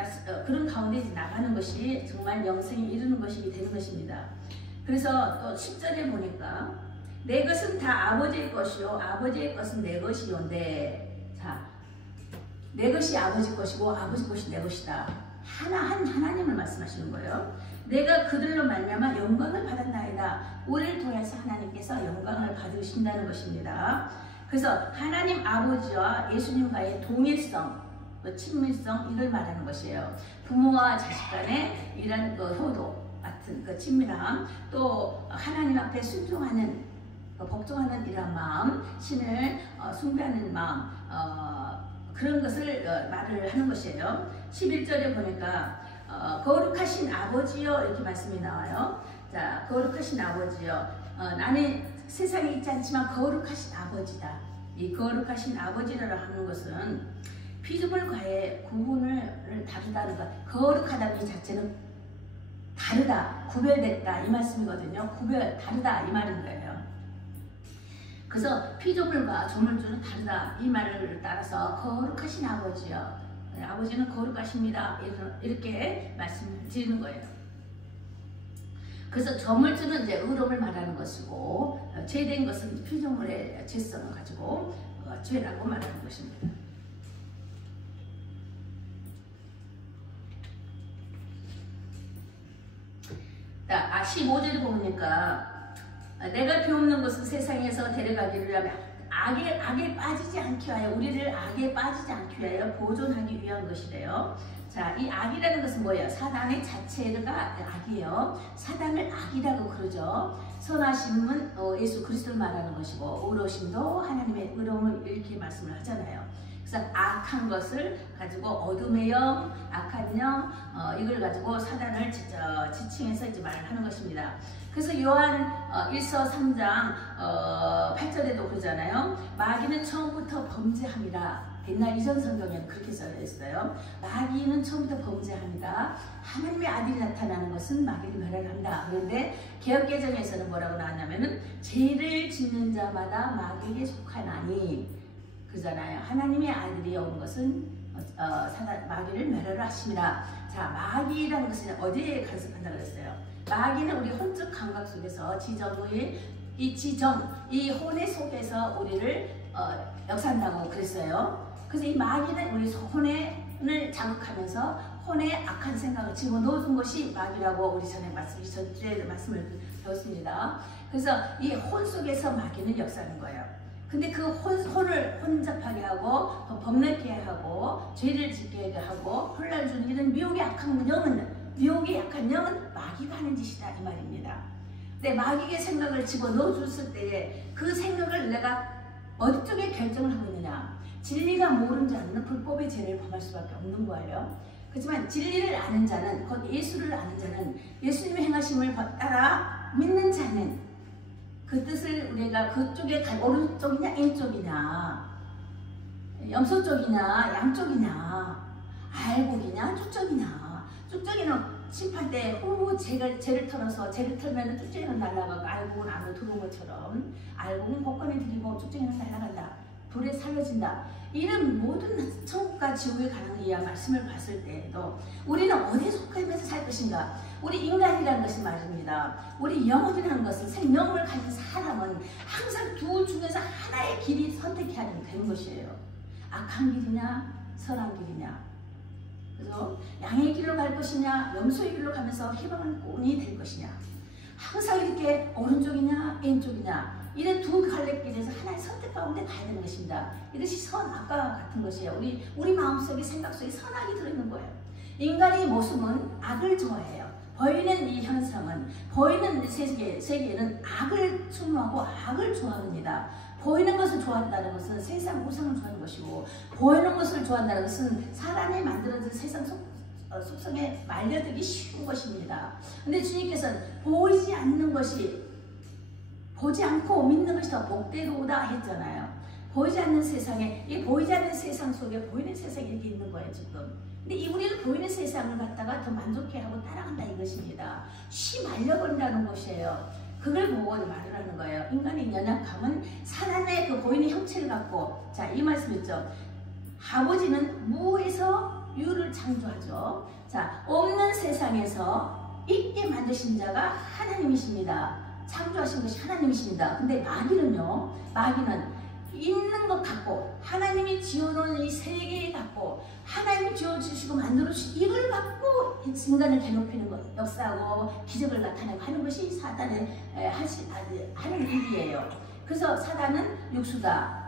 그런 가운데 이제 나가는 것이 정말 영생이 이루는 것이 되는 것입니다. 그래서 또 10절에 보니까 내 것은 다 아버지의 것이요 아버지의 것은 내 것이요인데, 자, 내 것이 아버지 것이고 아버지 것이 내 것이다. 하나님을 말씀하시는 거예요. 내가 그들로 말미암아 영광을 받았나이다. 우리를 통해서 하나님께서 영광을 받으신다는 것입니다. 그래서 하나님 아버지와 예수님과의 동일성, 친밀성 이걸 말하는 것이에요. 부모와 자식 간의 이런 효도 같은 그 친밀함, 또 하나님 앞에 순종하는 복종하는 이런 마음, 신을 숭배하는 마음, 그런 것을 말을 하는 것이에요. 11절에 보니까 거룩하신 아버지여 이렇게 말씀이 나와요. 자, 거룩하신 아버지여, 나는 세상에 있지 않지만 거룩하신 아버지다. 이 거룩하신 아버지라고 하는 것은 피조물과의 구분을 다르다는 것, 거룩하다는 이 자체는 다르다, 구별됐다 이 말씀이거든요. 다르다 이 말인 거예요. 그래서 피조물과 조물주는 다르다 이 말을 따라서 거룩하신 아버지요, 아버지는 거룩하십니다 이렇게 말씀드리는 거예요. 그래서 조물주는 이제 의로움을 말하는 것이고, 죄된 것은 피조물의 죄성을 가지고 죄라고 말하는 것입니다. 15절을 보니까 내가 비옵는 것은 세상에서 데려가기를 위하여 악에 빠지지 않기 위하여, 우리를 악에 빠지지 않기 위하여 보존하기 위한 것이래요. 자, 이 악이라는 것은 뭐예요? 사단의 자체가 악이에요. 사단을 악이라고 그러죠. 선하심은 예수 그리스도를 말하는 것이고, 의로우심도 하나님의 의로움을 이렇게 말씀을 하잖아요. 그래서 악한 것을 가지고 어둠의 영, 악한 영, 이걸 가지고 사단을 지칭해서 이제 말을 하는 것입니다. 그래서 요한 1서 3장 8절에도 그러잖아요. 마귀는 처음부터 범죄 범죄함이라. 옛날 이전 성경에는 그렇게 써져 있어요. 마귀는 처음부터 범죄합니다. 하나님의 아들이 나타나는 것은 마귀를 멸하합니다. 그런데 개역개정에서는 뭐라고 나왔냐면은 죄를 짓는 자마다 마귀에게 속하나니, 그잖아요. 하나님의 아들이 온 것은 마귀를 멸하라 하심이라. 자, 마귀라는 것은 어디에 간섭한다고 그랬어요? 마귀는 우리 혼적 감각 속에서 이 혼의 속에서 우리를 역사한다고 그랬어요. 그래서 이 마귀는 우리 혼을 자극하면서 혼의 악한 생각을 집어넣은 것이 마귀라고 우리 전에 말씀을 배웠습니다. 그래서 이 혼 속에서 마귀는 역사하는 거예요. 근데 그 혼을 혼잡하게 하고 범례케 하고 죄를 짓게 하고 혼란을 주는 이런 미혹의 약한 영은 마귀가 하는 짓이다 이 말입니다. 근데 마귀의 생각을 집어넣어 줬을 때에 그 생각을 내가 어디 쪽에 결정을 하고 있느냐. 진리가 모르는 자는 불법의 죄를 범할 수밖에 없는 거예요. 그렇지만 진리를 아는 자는, 곧 예수를 아는 자는, 예수님의 행하심을 따라 믿는 자는 그 뜻을 우리가 그쪽에 오른쪽이냐 왼쪽이냐, 염소 쪽이냐 양쪽이냐, 알곡이냐 쭉쪽이냐. 쭉쪽이는 심판 때 죄를 털어서 죄를 털면 쭉쪽이는 날아가고 알곡은 안으로 들어온 것처럼 알곡은 복권에 들이고 쭉쪽이는 날아간다. 불에 살려진다. 이런 모든 천국과 지옥에 가는 이야 말씀을 봤을 때에도 우리는 어디에 속하면서 살 것인가? 우리 인간이라는 것이 말입니다. 우리 영혼이라는 것은 생명을 가진 사람은 항상 둘 중에서 하나의 길이 선택해야 되는 것이에요. 악한 길이냐 선한 길이냐. 그래서 양의 길로 갈 것이냐 염소의 길로 가면서 희망을 꾼이 될 것이냐. 항상 이렇게 오른쪽이냐 왼쪽이냐 이런 두 갈래길에서 하나의 선택 가운데 가야 되는 것입니다. 이것이 악과 같은 것이에요. 우리 마음속에 생각 속에 선악이 들어있는 거예요. 인간의 모습은 악을 좋아해요. 보이는 이 현상은, 보이는 세계는 악을 추구하고 악을 좋아합니다. 보이는 것을 좋아한다는 것은 세상 우상을 좋아하는 것이고, 보이는 것을 좋아한다는 것은 사람이 만들어진 세상 속성에 말려들기 쉬운 것입니다. 근데 주님께서는 보이지 않는 것이, 보지 않고 믿는 것이 더 복되도다 했잖아요. 보이지 않는 세상에, 이 보이지 않는 세상 속에 보이는 세상이 이렇게 있는 거예요 지금. 근데 우리는 보이는 세상을 갖다가 더 만족해하고 따라간다 이것입니다. 쉬 말려버린다는 것이에요. 그걸 보고 말을 하는 거예요. 인간의 연약함은 사람의 그 보이는 형체를 갖고, 자, 이 말씀 있죠. 아버지는 무에서 유를 창조하죠. 자, 없는 세상에서 있게 만드신 자가 하나님이십니다. 창조하신 것이 하나님이십니다. 근데 마귀는요, 마귀는 있는 것 갖고, 하나님이 지어놓은 이 세계에 갖고, 하나님이 지어주시고 만들어주시고 이걸 갖고 인간을 괴롭히는 것, 역사하고 기적을 나타내고 하는 것이 사단의 하는 일이에요. 그래서 사단은 육수다.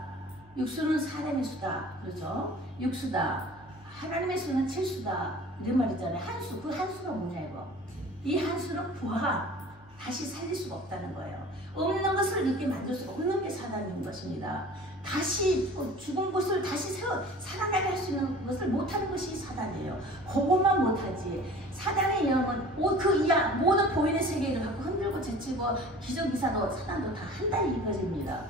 육수는 사람의 수다. 그렇죠? 육수다. 하나님의 수는 칠수다. 이런 말 있잖아요. 한수. 그 한수가 뭐냐 이거. 이 한수는 부하. 다시 살릴 수가 없다는 거예요. 없는 것을 이렇게 만들 수가 없는 게 사단인 것입니다. 다시 죽은 것을 다시 살아나게 할 수 있는 것을 못하는 것이 사단이에요. 그것만 못하지. 사단의 영은 그 이하 모든 보이는 세계를 갖고 흔들고 제치고 기적기사도 사단도 다 한다는 이것입니다.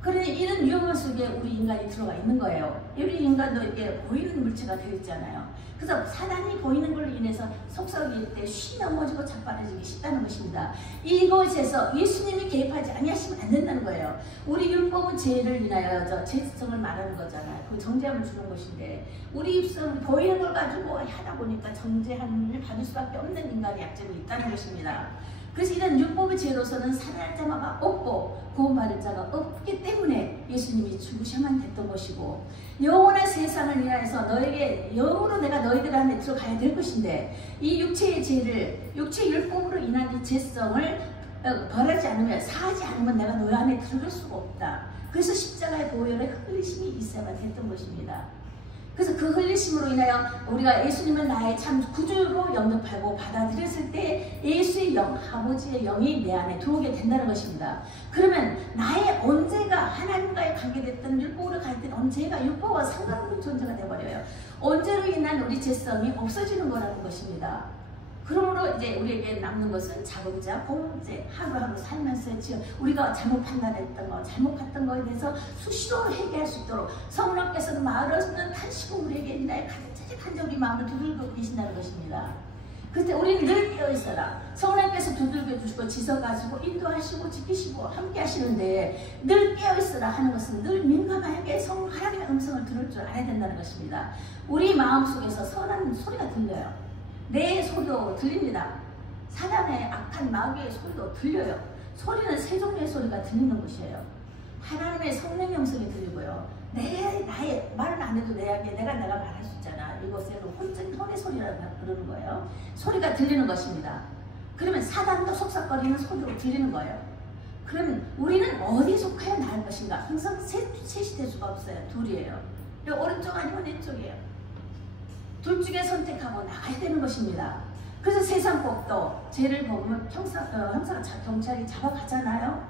그런데 이런 위험한 속에 우리 인간이 들어가 있는 거예요. 우리 인간도 이렇게 보이는 물체가 되어 있잖아요. 그래서 사단이 보이는 걸로 인해서 속썩일 때 쉬 넘어지고 자빠져지기 쉽다는 것입니다. 이곳에서 예수님이 개입하지 아니하시면 안 된다는 거예요. 우리 율법은 죄를 인하여 죄성을 말하는 거잖아요. 그 정죄함을 주는 것인데 우리 입술은 보이는 걸 가지고 하다 보니까 정죄함을 받을 수밖에 없는 인간의 약점이 있다는 것입니다. 그래서 이런 율법의 죄로서는 살아날 자가 없고 구원받을 자가 없기 때문에 예수님이 죽으셔야만 됐던 것이고, 영원한 세상을 위하여서 너에게 영으로 내가 너희들 안에 들어가야 될 것인데, 이 육체의 죄를, 육체의 율법으로 인한 이 죄성을 벌하지 않으면, 사하지 않으면 내가 너희 안에 들어갈 수가 없다. 그래서 십자가의 보혈의 흘리심이 있어야만 됐던 것입니다. 그래서 그 흘리심으로 인하여 우리가 예수님을 나의 참 구주로 영접하고 받아들였을 때 예수의 영, 아버지의 영이 내 안에 들어오게 된다는 것입니다. 그러면 나의 언제가 하나님과의 관계됐던 율법으로 갈 때 언제가 율법과 상관없는 존재가 되어버려요. 언제로 인한 우리 죄성이 없어지는 거라는 것입니다. 그러므로 이제 우리에게 남는 것은 자급자, 공제, 하루하루 살면서 지금 우리가 잘못 판단했던 거, 잘못 갔던 거에 대해서 수시로 회개할 수 있도록 성령께서는 말을 없는 탄식을 우리에게 나의 가득 우리 마음을 두들겨 계신다는 것입니다. 그때 우리는 늘 깨어있어라. 성령께서 두들겨 주시고 지서가지고 인도하시고 지키시고 함께 하시는데 늘 깨어있어라 하는 것은 늘 민감하게 하나님의 음성을 들을 줄 알아야 된다는 것입니다. 우리 마음속에서 선한 소리가 들려요. 내 소리도 들립니다. 사단의 악한 마귀의 소리도 들려요. 소리는 세 종류의 소리가 들리는 것이에요. 하나님의 성령의 음성이 들리고요. 나의 말은 안 해도 내가 말할 수 있잖아. 이것에는 혼의 소리라고 그러는 거예요. 소리가 들리는 것입니다. 그러면 사단도 속삭거리는 소리로 들리는 거예요. 그러면 우리는 어디에 속하여 나을 것인가? 항상 셋이 될 수가 없어요. 둘이에요. 오른쪽 아니면 왼쪽이에요. 둘 중에 선택하고 나가야 되는 것입니다. 그래서 세상법도 죄를 범하면 경찰이 잡아가잖아요.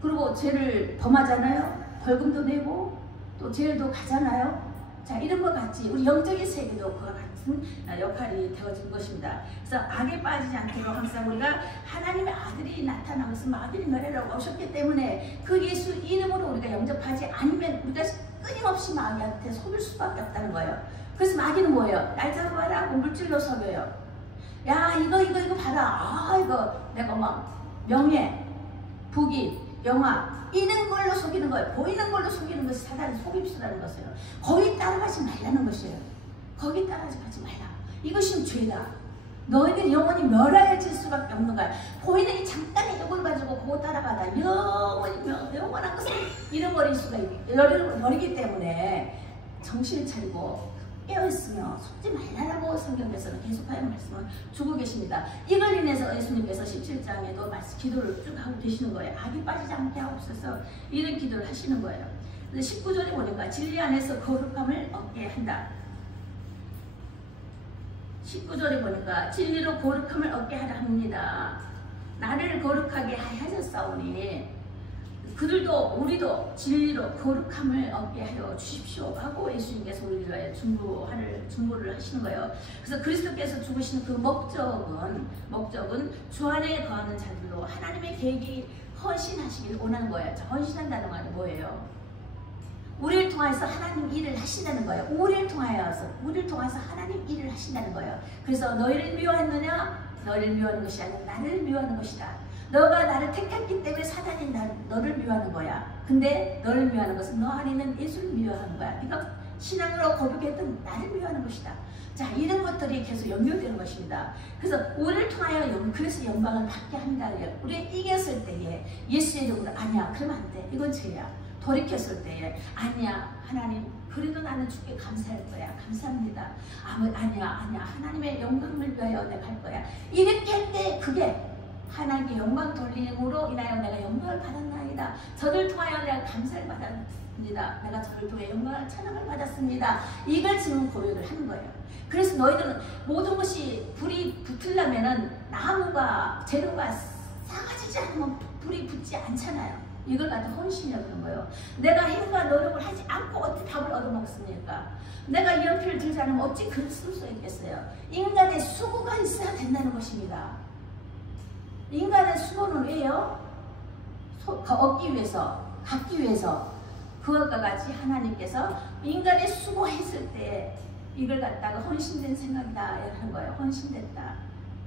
그리고 죄를 범하잖아요. 벌금도 내고 또 죄도 가잖아요. 자, 이런 것 같이 우리 영적인 세계도 그와 같은 역할이 되어진 것입니다. 그래서 악에 빠지지 않도록 항상 우리가 하나님의 아들이 나타나면서 아들이 너희라고 오셨기 때문에 그 예수 이름으로 우리가 영접하지 않으면 우리가 끊임없이 마귀한테 속일 수밖에 없다는 거예요. 그래서 마귀는 뭐예요? 날 잡아봐라 하고 물질로 속여요. 야 이거 봐라. 이거 내가 막 명예, 부귀, 영화 이런 걸로 속이는 거예요. 보이는 걸로 속이는 것이 사단의 속임수라는 것이에요. 거기 따라가지 말라는 것이에요. 거기 따라가지 말라. 이것이 죄다. 너희들 영원히 멸하여질 수밖에 없는 거야. 보이는 이 잠깐의 욕을 가지고 그거 따라가다 영원한 것을 잃어버릴 수가 잃어버리기 때문에 정신을 차리고 깨어있으며 속지 말라라고 성경에서는 계속하여 말씀을 주고 계십니다. 이걸 인해서 예수님께서 17장에도 기도를 쭉 하고 계시는 거예요. 악이 빠지지 않게 하옵소서 이런 기도를 하시는 거예요. 19절에 보니까 진리 안에서 거룩함을 얻게 한다. 19절에 보니까 진리로 거룩함을 얻게 하라 합니다. 나를 거룩하게 하셨사오니 그들도 우리도 진리로 거룩함을 얻게 하여 주십시오 하고 예수님께서 우리를 중보를 하시는 거예요. 그래서 그리스도께서 죽으시는 그 목적은 주 안에 거하는 자들로 하나님의 계획이 헌신하시길 원하는 거예요. 헌신한다는 말이 뭐예요? 우리를 통해서 하나님 일을 하신다는 거예요. 우리를 통해서 하나님 일을 하신다는 거예요. 그래서 너희를 미워했느냐? 너희를 미워하는 것이 아니라 나를 미워하는 것이다. 너가 나를 택했기 때문에 사단이 너를 미워하는 거야. 근데 너를 미워하는 것은 너 안에 있는 예수를 미워하는 거야. 네가 신앙으로 고백했던 나를 미워하는 것이다. 자, 이런 것들이 계속 연결되는 것입니다. 그래서 우리를 통하여 그래서 영광을 받게 한다. 우리가 이겼을 때에 예수의 이름으로 아니야 그러면 안 돼. 이건 죄야. 돌이켰을 때에 아니야 하나님 그래도 나는 주께 감사할 거야. 감사합니다. 아니야 하나님의 영광을 위하여 내가 할 거야. 이렇게 할 때 그게 하나님께 영광 돌림으로 인하여 내가 영광을 받았나이다. 저를 통하여 내가 감사를 받았습니다. 내가 저를 통해 영광을 찬양을 받았습니다. 이걸 지금 고백을 하는 거예요. 그래서 너희들은 모든 것이 불이 붙으려면은 나무가 재료가 싸가지지 않으면 불이 붙지 않잖아요. 이걸 가지고 헌신이라고 하는 거예요. 내가 힘과 노력을 하지 않고 어떻게 답을 얻어먹습니까? 내가 연필을 들지 않으면 어찌 글을 쓸 수 있겠어요? 인간의 수고가 있어야 된다는 것입니다. 인간의 수고는 왜요? 얻기 위해서, 갖기 위해서 그것과 같이 하나님께서 인간의 수고했을 때 이걸 갖다가 헌신된 생각이다 하는 거예요. 헌신됐다.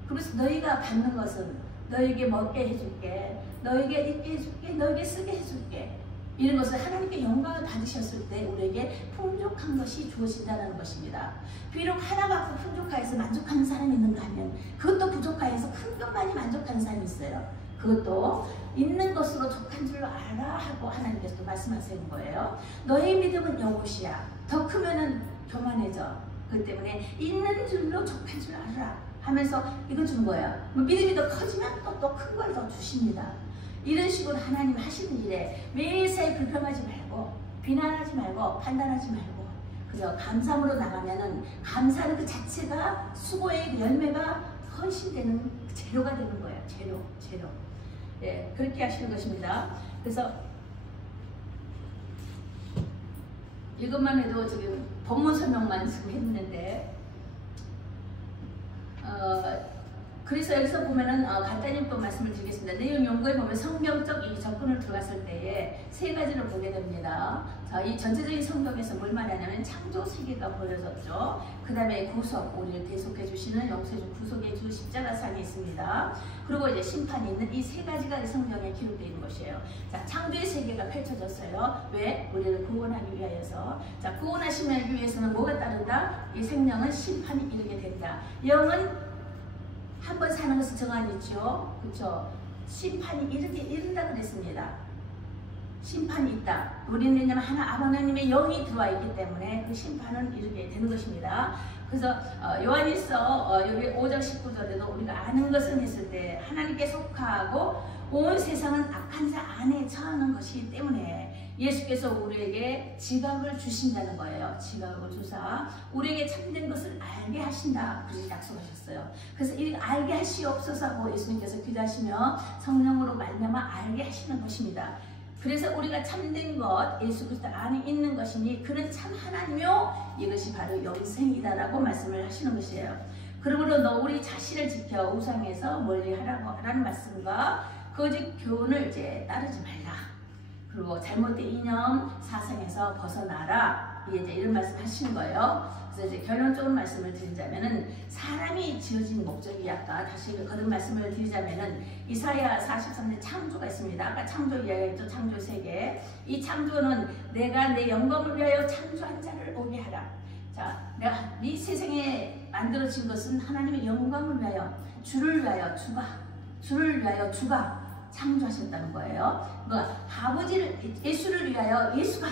그래서 너희가 받는 것은 너에게 먹게 해줄게, 너에게 입게 해줄게, 너에게 쓰게 해줄게. 이런 것을 하나님께 영광을 받으셨을 때 우리에게 풍족한 것이 주어진다는 것입니다. 비록 하나 갖고 풍족하여서 만족하는 사람이 있는가 하면 그것도 부족하여서 큰 것만이 만족하는 사람이 있어요. 그것도 있는 것으로 족한 줄로 알아 하고 하나님께서 말씀하시는 거예요. 너의 믿음은 여봇이야. 더 크면은 교만해져. 그렇기 때문에 있는 줄로 족한 줄 알아 하면서 이거 주는 거예요. 믿음이 더 커지면 또 큰 걸 더 주십니다. 이런 식으로 하나님 하시는 일에 매일사이 불평하지 말고 비난하지 말고 판단하지 말고 그저 감사함으로 나가면은 감사하는 그 자체가 수고의 그 열매가 헌신되는 재료가 되는 거예요. 재료. 예, 그렇게 하시는 것입니다. 그래서 이것만 해도 지금 본문 설명만 지금 했는데 그래서 여기서 보면은 간단히 또 말씀을 드리겠습니다. 내용 연구에 보면 성경적 이 접근을 들어갔을 때에 세 가지를 보게 됩니다. 자, 이 전체적인 성경에서 뭘 말하냐면 창조 세계가 보여졌죠. 그 다음에 구속, 우리를 대속해 주시는 용서해 준 구속의 주 십자가상이 있습니다. 그리고 이제 심판이 있는 이 세 가지가 이 성경에 기록되어 있는 것이에요. 자, 창조의 세계가 펼쳐졌어요. 왜? 우리를 구원하기 위하여서. 자, 구원하시기 위해서는 뭐가 따른다? 이 생명은 심판이 이르게 된다. 영은 한 번 사는 것은 정한이 있죠. 그렇죠? 심판이 이른다 그랬습니다. 심판이 있다. 우리는 왜냐면 하나님의 영이 들어와 있기 때문에 그 심판은 이르게 되는 것입니다. 그래서 요한일서 여기 5장 19절에도 우리가 아는 것은 했을 때 하나님께 속하고 온 세상은 악한 자 안에 처하는 것이기 때문에 예수께서 우리에게 지각을 주신다는 거예요. 지각을 주사 우리에게 참된 것을 알게 하신다. 그렇게 약속하셨어요. 그래서 이 알게 하시옵소서 하고 예수님께서 기도하시며 성령으로 말미암아 알게 하시는 것입니다. 그래서 우리가 참된 것 예수 그리스도 안에 있는 것이니 그는 참 하나님이요 이것이 바로 영생이다라고 말씀을 하시는 것이에요. 그러므로 너 우리 자신을 지켜 우상에서 멀리하라고 하라는 말씀과 거짓 교훈을 이제 따르지 말라. 그리고 잘못된 이념 사상에서 벗어나라. 이제 이런 말씀 하시는 거예요. 그래서 이제 결론적으로 말씀을 드리자면은 사람이 지어진 목적이 아까 다시 거듭 말씀을 드리자면은 이사야 43년 창조가 있습니다. 아까 창조 이야기했죠. 창조 세계. 이 창조는 내가 내 영광을 위하여 창조한 자를 오게 하라. 자, 내가 이 세상에 만들어진 것은 하나님의 영광을 위하여 주를 위하여 주가 창조하셨다는 거예요. 그러니까 아버지를 예수를 위하여 예수가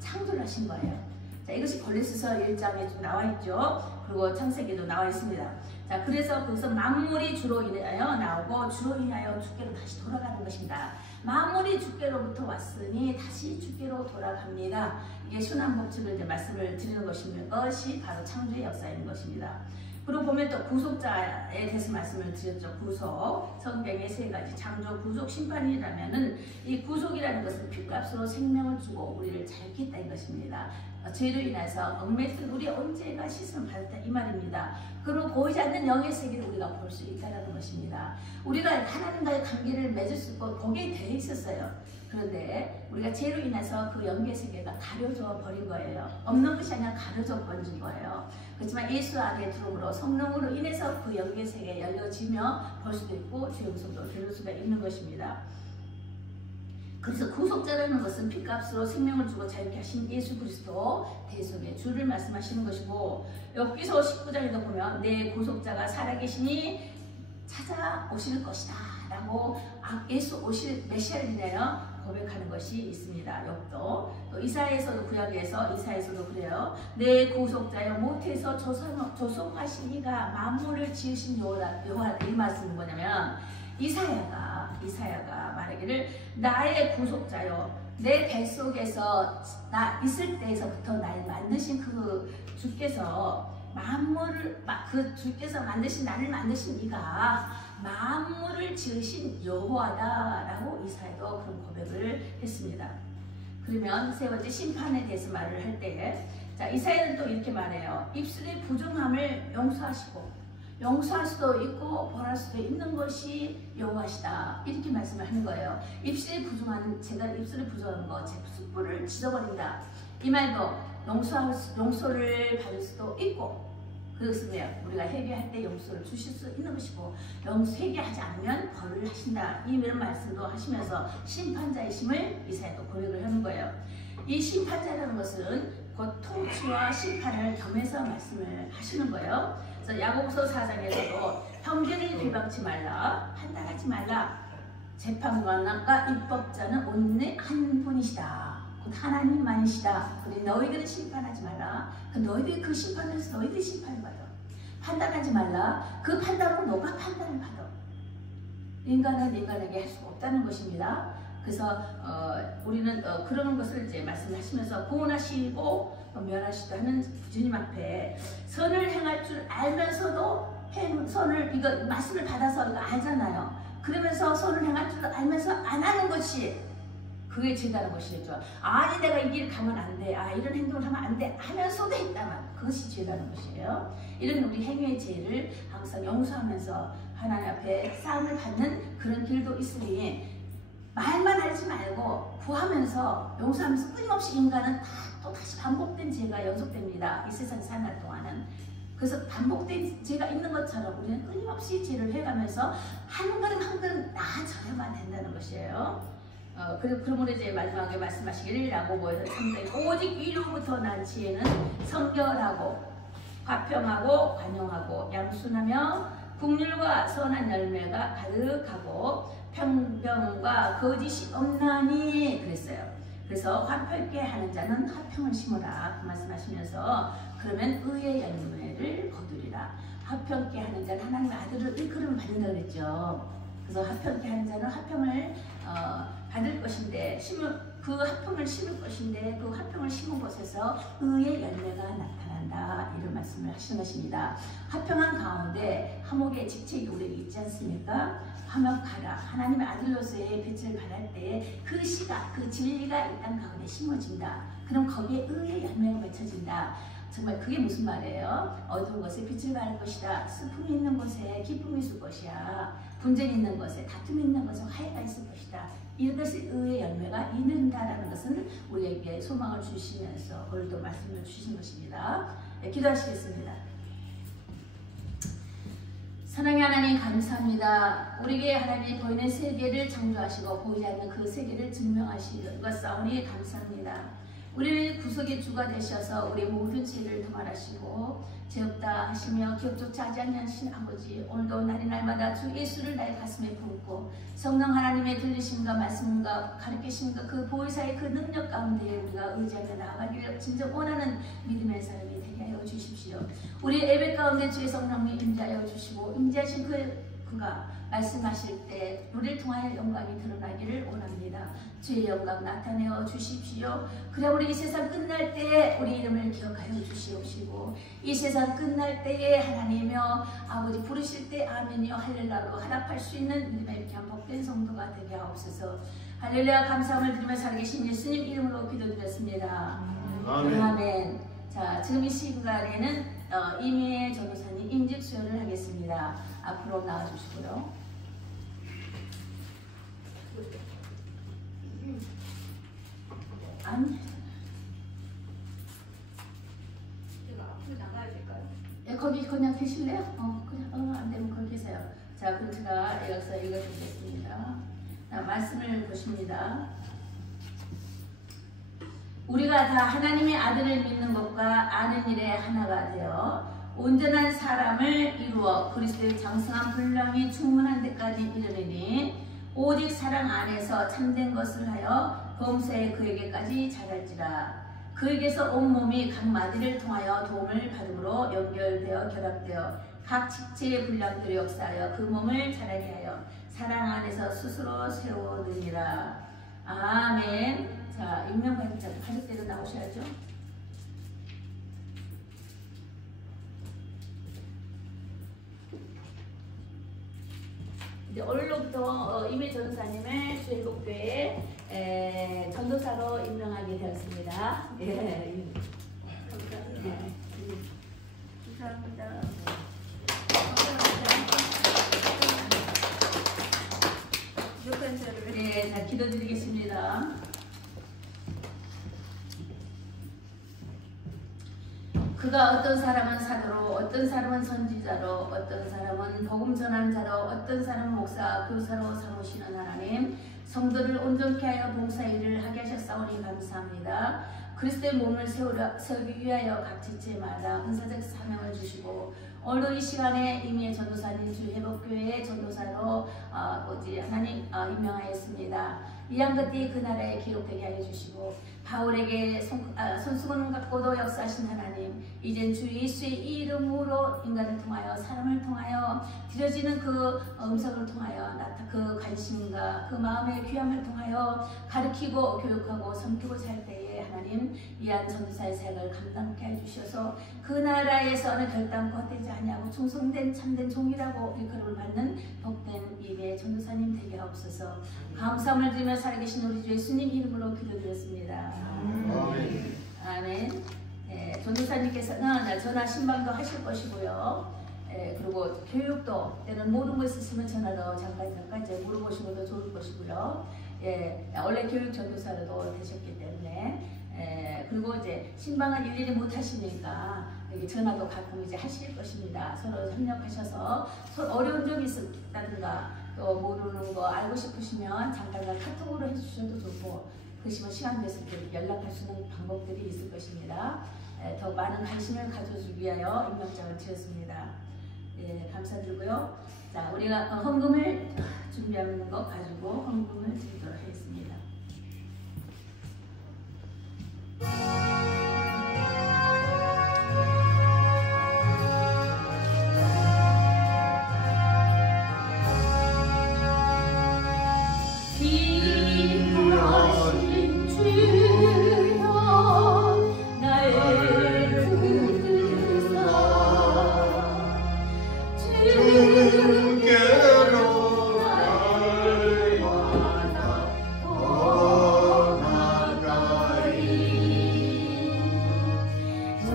창조를 하신 거예요. 자, 이것이 골로새서 1장에 좀 나와 있죠. 그리고 창세기도 나와 있습니다. 자, 그래서 거기서 만물이 주로 인하여 나오고 주로 인하여 주께로 다시 돌아가는 것입니다. 만물이 주께로부터 왔으니 다시 주께로 돌아갑니다. 이게 순환법칙을 이제 말씀을 드리는 것이 바로 창조의 역사인 것입니다. 그리고 보면 또 구속자에 대해서 말씀을 드렸죠. 구속, 성경의 세 가지 창조, 구속, 심판이라면은 이 구속이라는 것은 핏값으로 생명을 주고 우리를 자유케 했다는 것입니다. 죄로 인해서 얽매이던 우리 언제가 씻음을 받았다 이 말입니다. 그리고 보이지 않는 영의 세계를 우리가 볼 수 있다는 것입니다. 우리가 하나님과의 관계를 맺을 수 있고 거기에 되어 있었어요. 그런데 우리가 죄로 인해서 그 영계 세계가 가려져 버린 거예요. 없는 것이 아니라 가려져 버린 거예요. 그렇지만 예수 안에 들어오므로 성령으로 인해서 그 영계 세계가 열려지며 볼 수도 있고 죄 용서도 들을 수가 있는 것입니다. 그래서 구속자라는 것은 핏값으로 생명을 주고 자유케 하신 예수 그리스도 대속의 주를 말씀하시는 것이고 여기서 19장에도 보면 내 구속자가 살아계시니 찾아오실 것이다 라고 예수 오실 메시아를 인하여 고백하는 것이 있습니다. 욥도 또 이사야에서도 구약에서 이사야에서도 그래요. 내 구속자여 못해서 조성하신 이가 만물을 지으신 여호와 이 말씀은 뭐냐면 이사야가 말하기를 나의 구속자여 내 뱃속에서 나 있을 때에서부터 날 만드신 그 주께서 만물을 그 주께서 만드신 나를 만드신 이가 만물을 지으신 여호와다라고 이사야도 그런 고백을 했습니다. 그러면 세 번째 심판에 대해서 말을 할 때 자, 이사야는 또 이렇게 말해요. 입술의 부정함을 용서할 수도 있고 벌할 수도 있는 것이 여호와시다 이렇게 말씀을 하는 거예요. 입술에 부정한 제가 입술에 부정한 거 제 숯불을 찢어버린다 이 말도 용서를 받을 수도 있고 그것은 우리가 회개할 때 용서를 주실 수 있는 것이고 회개하지 않으면 벌을 하신다 이런 말씀도 하시면서 심판자이심을 이사야도 고백을 하는 거예요. 이 심판자라는 것은 곧 통치와 심판을 겸해서 말씀을 하시는 거예요. 그래서 야고보서 4장에서도 형제를 비방치 말라 판단하지 말라 재판관과 입법자는 온전히 한 분이시다. 곧 하나님만이시다. 그래 너희들은 심판하지 말라. 너희들이 그 심판에서 너희들이 심판을 받아. 판단하지 말라. 그 판단으로 너가 판단을 받아. 인간은 인간에게 할 수가 없다는 것입니다. 그래서 우리는 그런 것을 이제 말씀하시면서 구원하시고 멸하시도 하는 주님 앞에 선을 행할 줄 알면서도 선을 이거 말씀을 받아서 이거 알잖아요. 그러면서 선을 행할 줄 알면서 안 하는 것이 그 그게 죄다는 것이죠. 아니 내가 이 길을 가면 안 돼. 아 이런 행동을 하면 안 돼. 하면서도 했다만 그것이 죄다는 것이에요. 이런 우리 행위의 죄를 항상 용서하면서 하나님 앞에 싸움을 받는 그런 길도 있으니 말만 하지 말고 구하면서 용서하면서 끊임없이 인간은 또 다시 반복된 죄가 연속됩니다. 이 세상 사는 동안은. 그래서 반복된 죄가 있는 것처럼 우리는 끊임없이 죄를 해가면서 한 걸음 한 걸음 나아져야만 된다는 것이에요. 그러므로 이제 마지막에 말씀하시기를 야고보에서 3장 오직 위로부터 난 지혜는 성결하고 화평하고 관용하고 양순하며 국률과 선한 열매가 가득하고 평병과 거짓이 없나니 그랬어요. 그래서 화평케 하는 자는 화평을 심으라 그 말씀하시면서 그러면 의의 열매를 거두리라. 화평케 하는 자는 하나님의 아들을 일컬음 받는다 그랬죠. 그래서 화평케 하는 자는 화평을 받을 것인데 그 화평을 심을 것인데 그 화평을 심은 곳에서 의의 열매가 나타난다 이런 말씀을 하시는 것입니다. 화평한 가운데 화목의 직책이 우리에게 있지 않습니까? 화목하라. 하나님의 아들로서의 빛을 발할 때 그 씨가 그 진리가 이 땅 가운데 심어진다. 그럼 거기에 의의 열매가 맺혀진다. 정말 그게 무슨 말이에요? 어두운 것에 빛을 발할 것이다. 슬픔이 있는 곳에 기쁨이 있을 것이야. 분쟁이 있는 곳에 다툼이 있는 곳에 화해가 있을 것이다. 이것이 의의 열매가 있는다라는 것은 우리에게 소망을 주시면서 오늘도 말씀을 주신 것입니다. 네, 기도하시겠습니다. 사랑의 하나님 감사합니다. 우리에게 하나님이 보이는 세계를 창조하시고 보이지 않는 그 세계를 증명하시는 것 싸우니 감사합니다. 우리를 구속의 주가 되셔서 우리 모든 죄를 도말하시고 죄 없다 하시며 기억조차 하지 않으신 아버지, 오늘도 날마다 주 예수를 나의 가슴에 품고 성령 하나님의 들리심과 말씀과 가르치심과 그 보혜사의 그 능력 가운데 우리가 의지하며 나아가기를 진정 원하는 믿음의 사람이 되게 하여 주십시오. 우리 예배 가운데 주의 성령이 임재하여 주시고 임재하신 그가 말씀하실 때 우리를 통하여 영광이 드러나기를 원합니다. 주의 영광 나타내어 주십시오. 그래 우리 이 세상 끝날 때 우리 이름을 기억하여 주시옵시고 이 세상 끝날 때에 하나님이여 아버지 부르실 때 아멘이여 할렐루야로 하답할 수 있는 믿음의 귀한 복된 성도가 되게 하옵소서. 할렐루야 감사함을 드리며 살아계신 예수님 이름으로 기도드렸습니다. 아멘. 아멘. 자 지금 이 시간에는 이미혜 전도사님 임직 수요를 하겠습니다. 앞으로 나와주시고요. 아니. 제가 앞으로 나가야 될까요? 예, 거기 그냥 계실래요? 그냥 안 되면 거기 계세요. 자, 그럼 제가 여기서 읽어드리겠습니다. 자, 말씀을 보십니다. 우리가 다 하나님의 아들을 믿는 것과 아는 일에 하나가 되어 온전한 사람을 이루어 그리스도의 장성한 분량이 충만한 데까지 이르리니 오직 사랑 안에서 참된 것을 하여 범사에 그에게까지 자랄지라. 그에게서 온몸이 각 마디를 통하여 도움을 받음으로 연결되어 결합되어 각 지체의 분량들을 역사하여 그 몸을 자라게 하여 사랑 안에서 스스로 세워느니라. 아멘. 자, 임명관자 가족대로 나오셔야죠. 이제 오늘로부터 이미 전도사님을 주일복교회 전도사로 임명하게 되었습니다. 예. 감사합니다. 부족한 자를 네, 자 기도드리겠습니다. 그가 어떤 사람은 사도로, 어떤 사람은 선지자로, 어떤 사람은 복음 전환자로, 어떤 사람은 목사, 교사로 삼으시는 하나님, 성도를 온전케 하여 봉사일을 하게 하셨사오니 감사합니다. 그리스도의 몸을 세우기 위하여 각 지체마다 은사적 사명을 주시고 오늘도 이 시간에 이미혜 전도사님 주회복교회 전도사로 하나님 임명하였습니다. 이 한 것이 그 나라에 기록되게 하여 주시고 바울에게 손수건 갖고도 역사하신 하나님, 이젠 주 예수의 이름으로 인간을 통하여 사람을 통하여 드려지는 그 음성을 통하여 그 관심과 그 마음의 귀함을 통하여 가르치고 교육하고 섬기고 살 때에 하나님 이한 전도사의 사역을 감당케 해주셔서 그 나라에서는 결단코 헛되지 아니하고 충성된 참된 종이라고 일컬음을 받는 복된 입의 전도사님 되게 하옵소서. 감사함을 드리며 살아계신 우리 주 예수님 이름으로 기도드렸습니다. 아멘. 아멘. 전도사님께서는 전화 신방도 하실 것이고요. 그리고 교육도 때는 모르는 거 있으시면 전화로 잠깐 이제 물어보시고도 좋을 것이고요. 원래 교육 전도사로도 되셨기 때문에 그리고 이제 신방을 일일이 못 하시니까 전화도 가끔 이제 하실 것입니다. 서로 협력하셔서 어려운 점이 있다든가 또 모르는 거 알고 싶으시면 잠깐 카톡으로 해주셔도 좋고, 그러시면 시간 됐을 때 연락할 수 있는 방법들이 있을 것입니다. 더 많은 관심을 가져주기 위하여 임명장을 지었습니다. 감사드리고요. 자, 우리가 헌금을 준비하는 거 가지고 헌금을 드리도록 하겠습니다. 귀하신 주여 나를 붙드사 주께로 날마다 더 나가리 저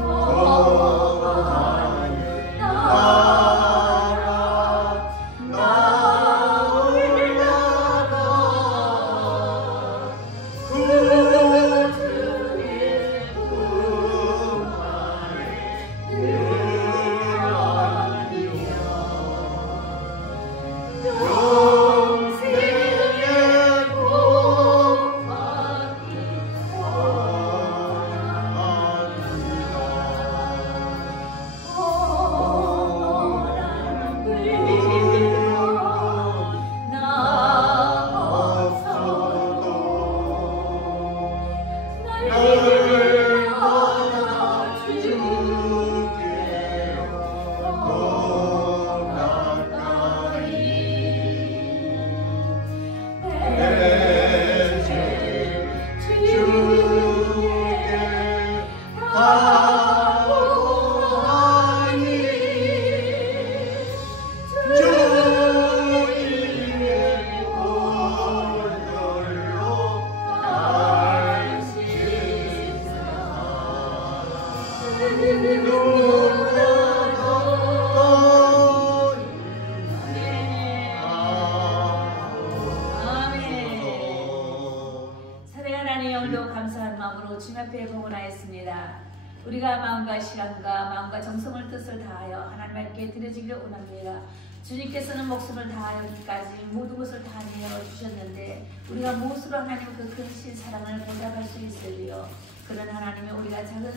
우리가 마음과 시간과 마음과 정성을 뜻을 다하여 하나님께 드려지기를 원합니다. 주님께서는 목숨을 다하여기까지 모든 것을 다 내어 주셨는데 우리가 무엇으로 하나님 그 크신 사랑을 보답할 수 있을지요. 그런 하나님의 우리가 작은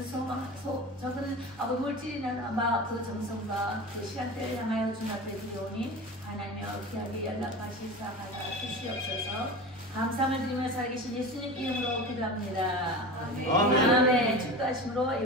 적은 물질이나 그 정성과 그 시간대를 향하여 주님 앞에 드려오니 하나님의 귀하게 연락하시사 주시옵소서. 감사함을 드리며 살아계신 예수님 이름으로 기도합니다. 아멘. 아멘. 축도하심으로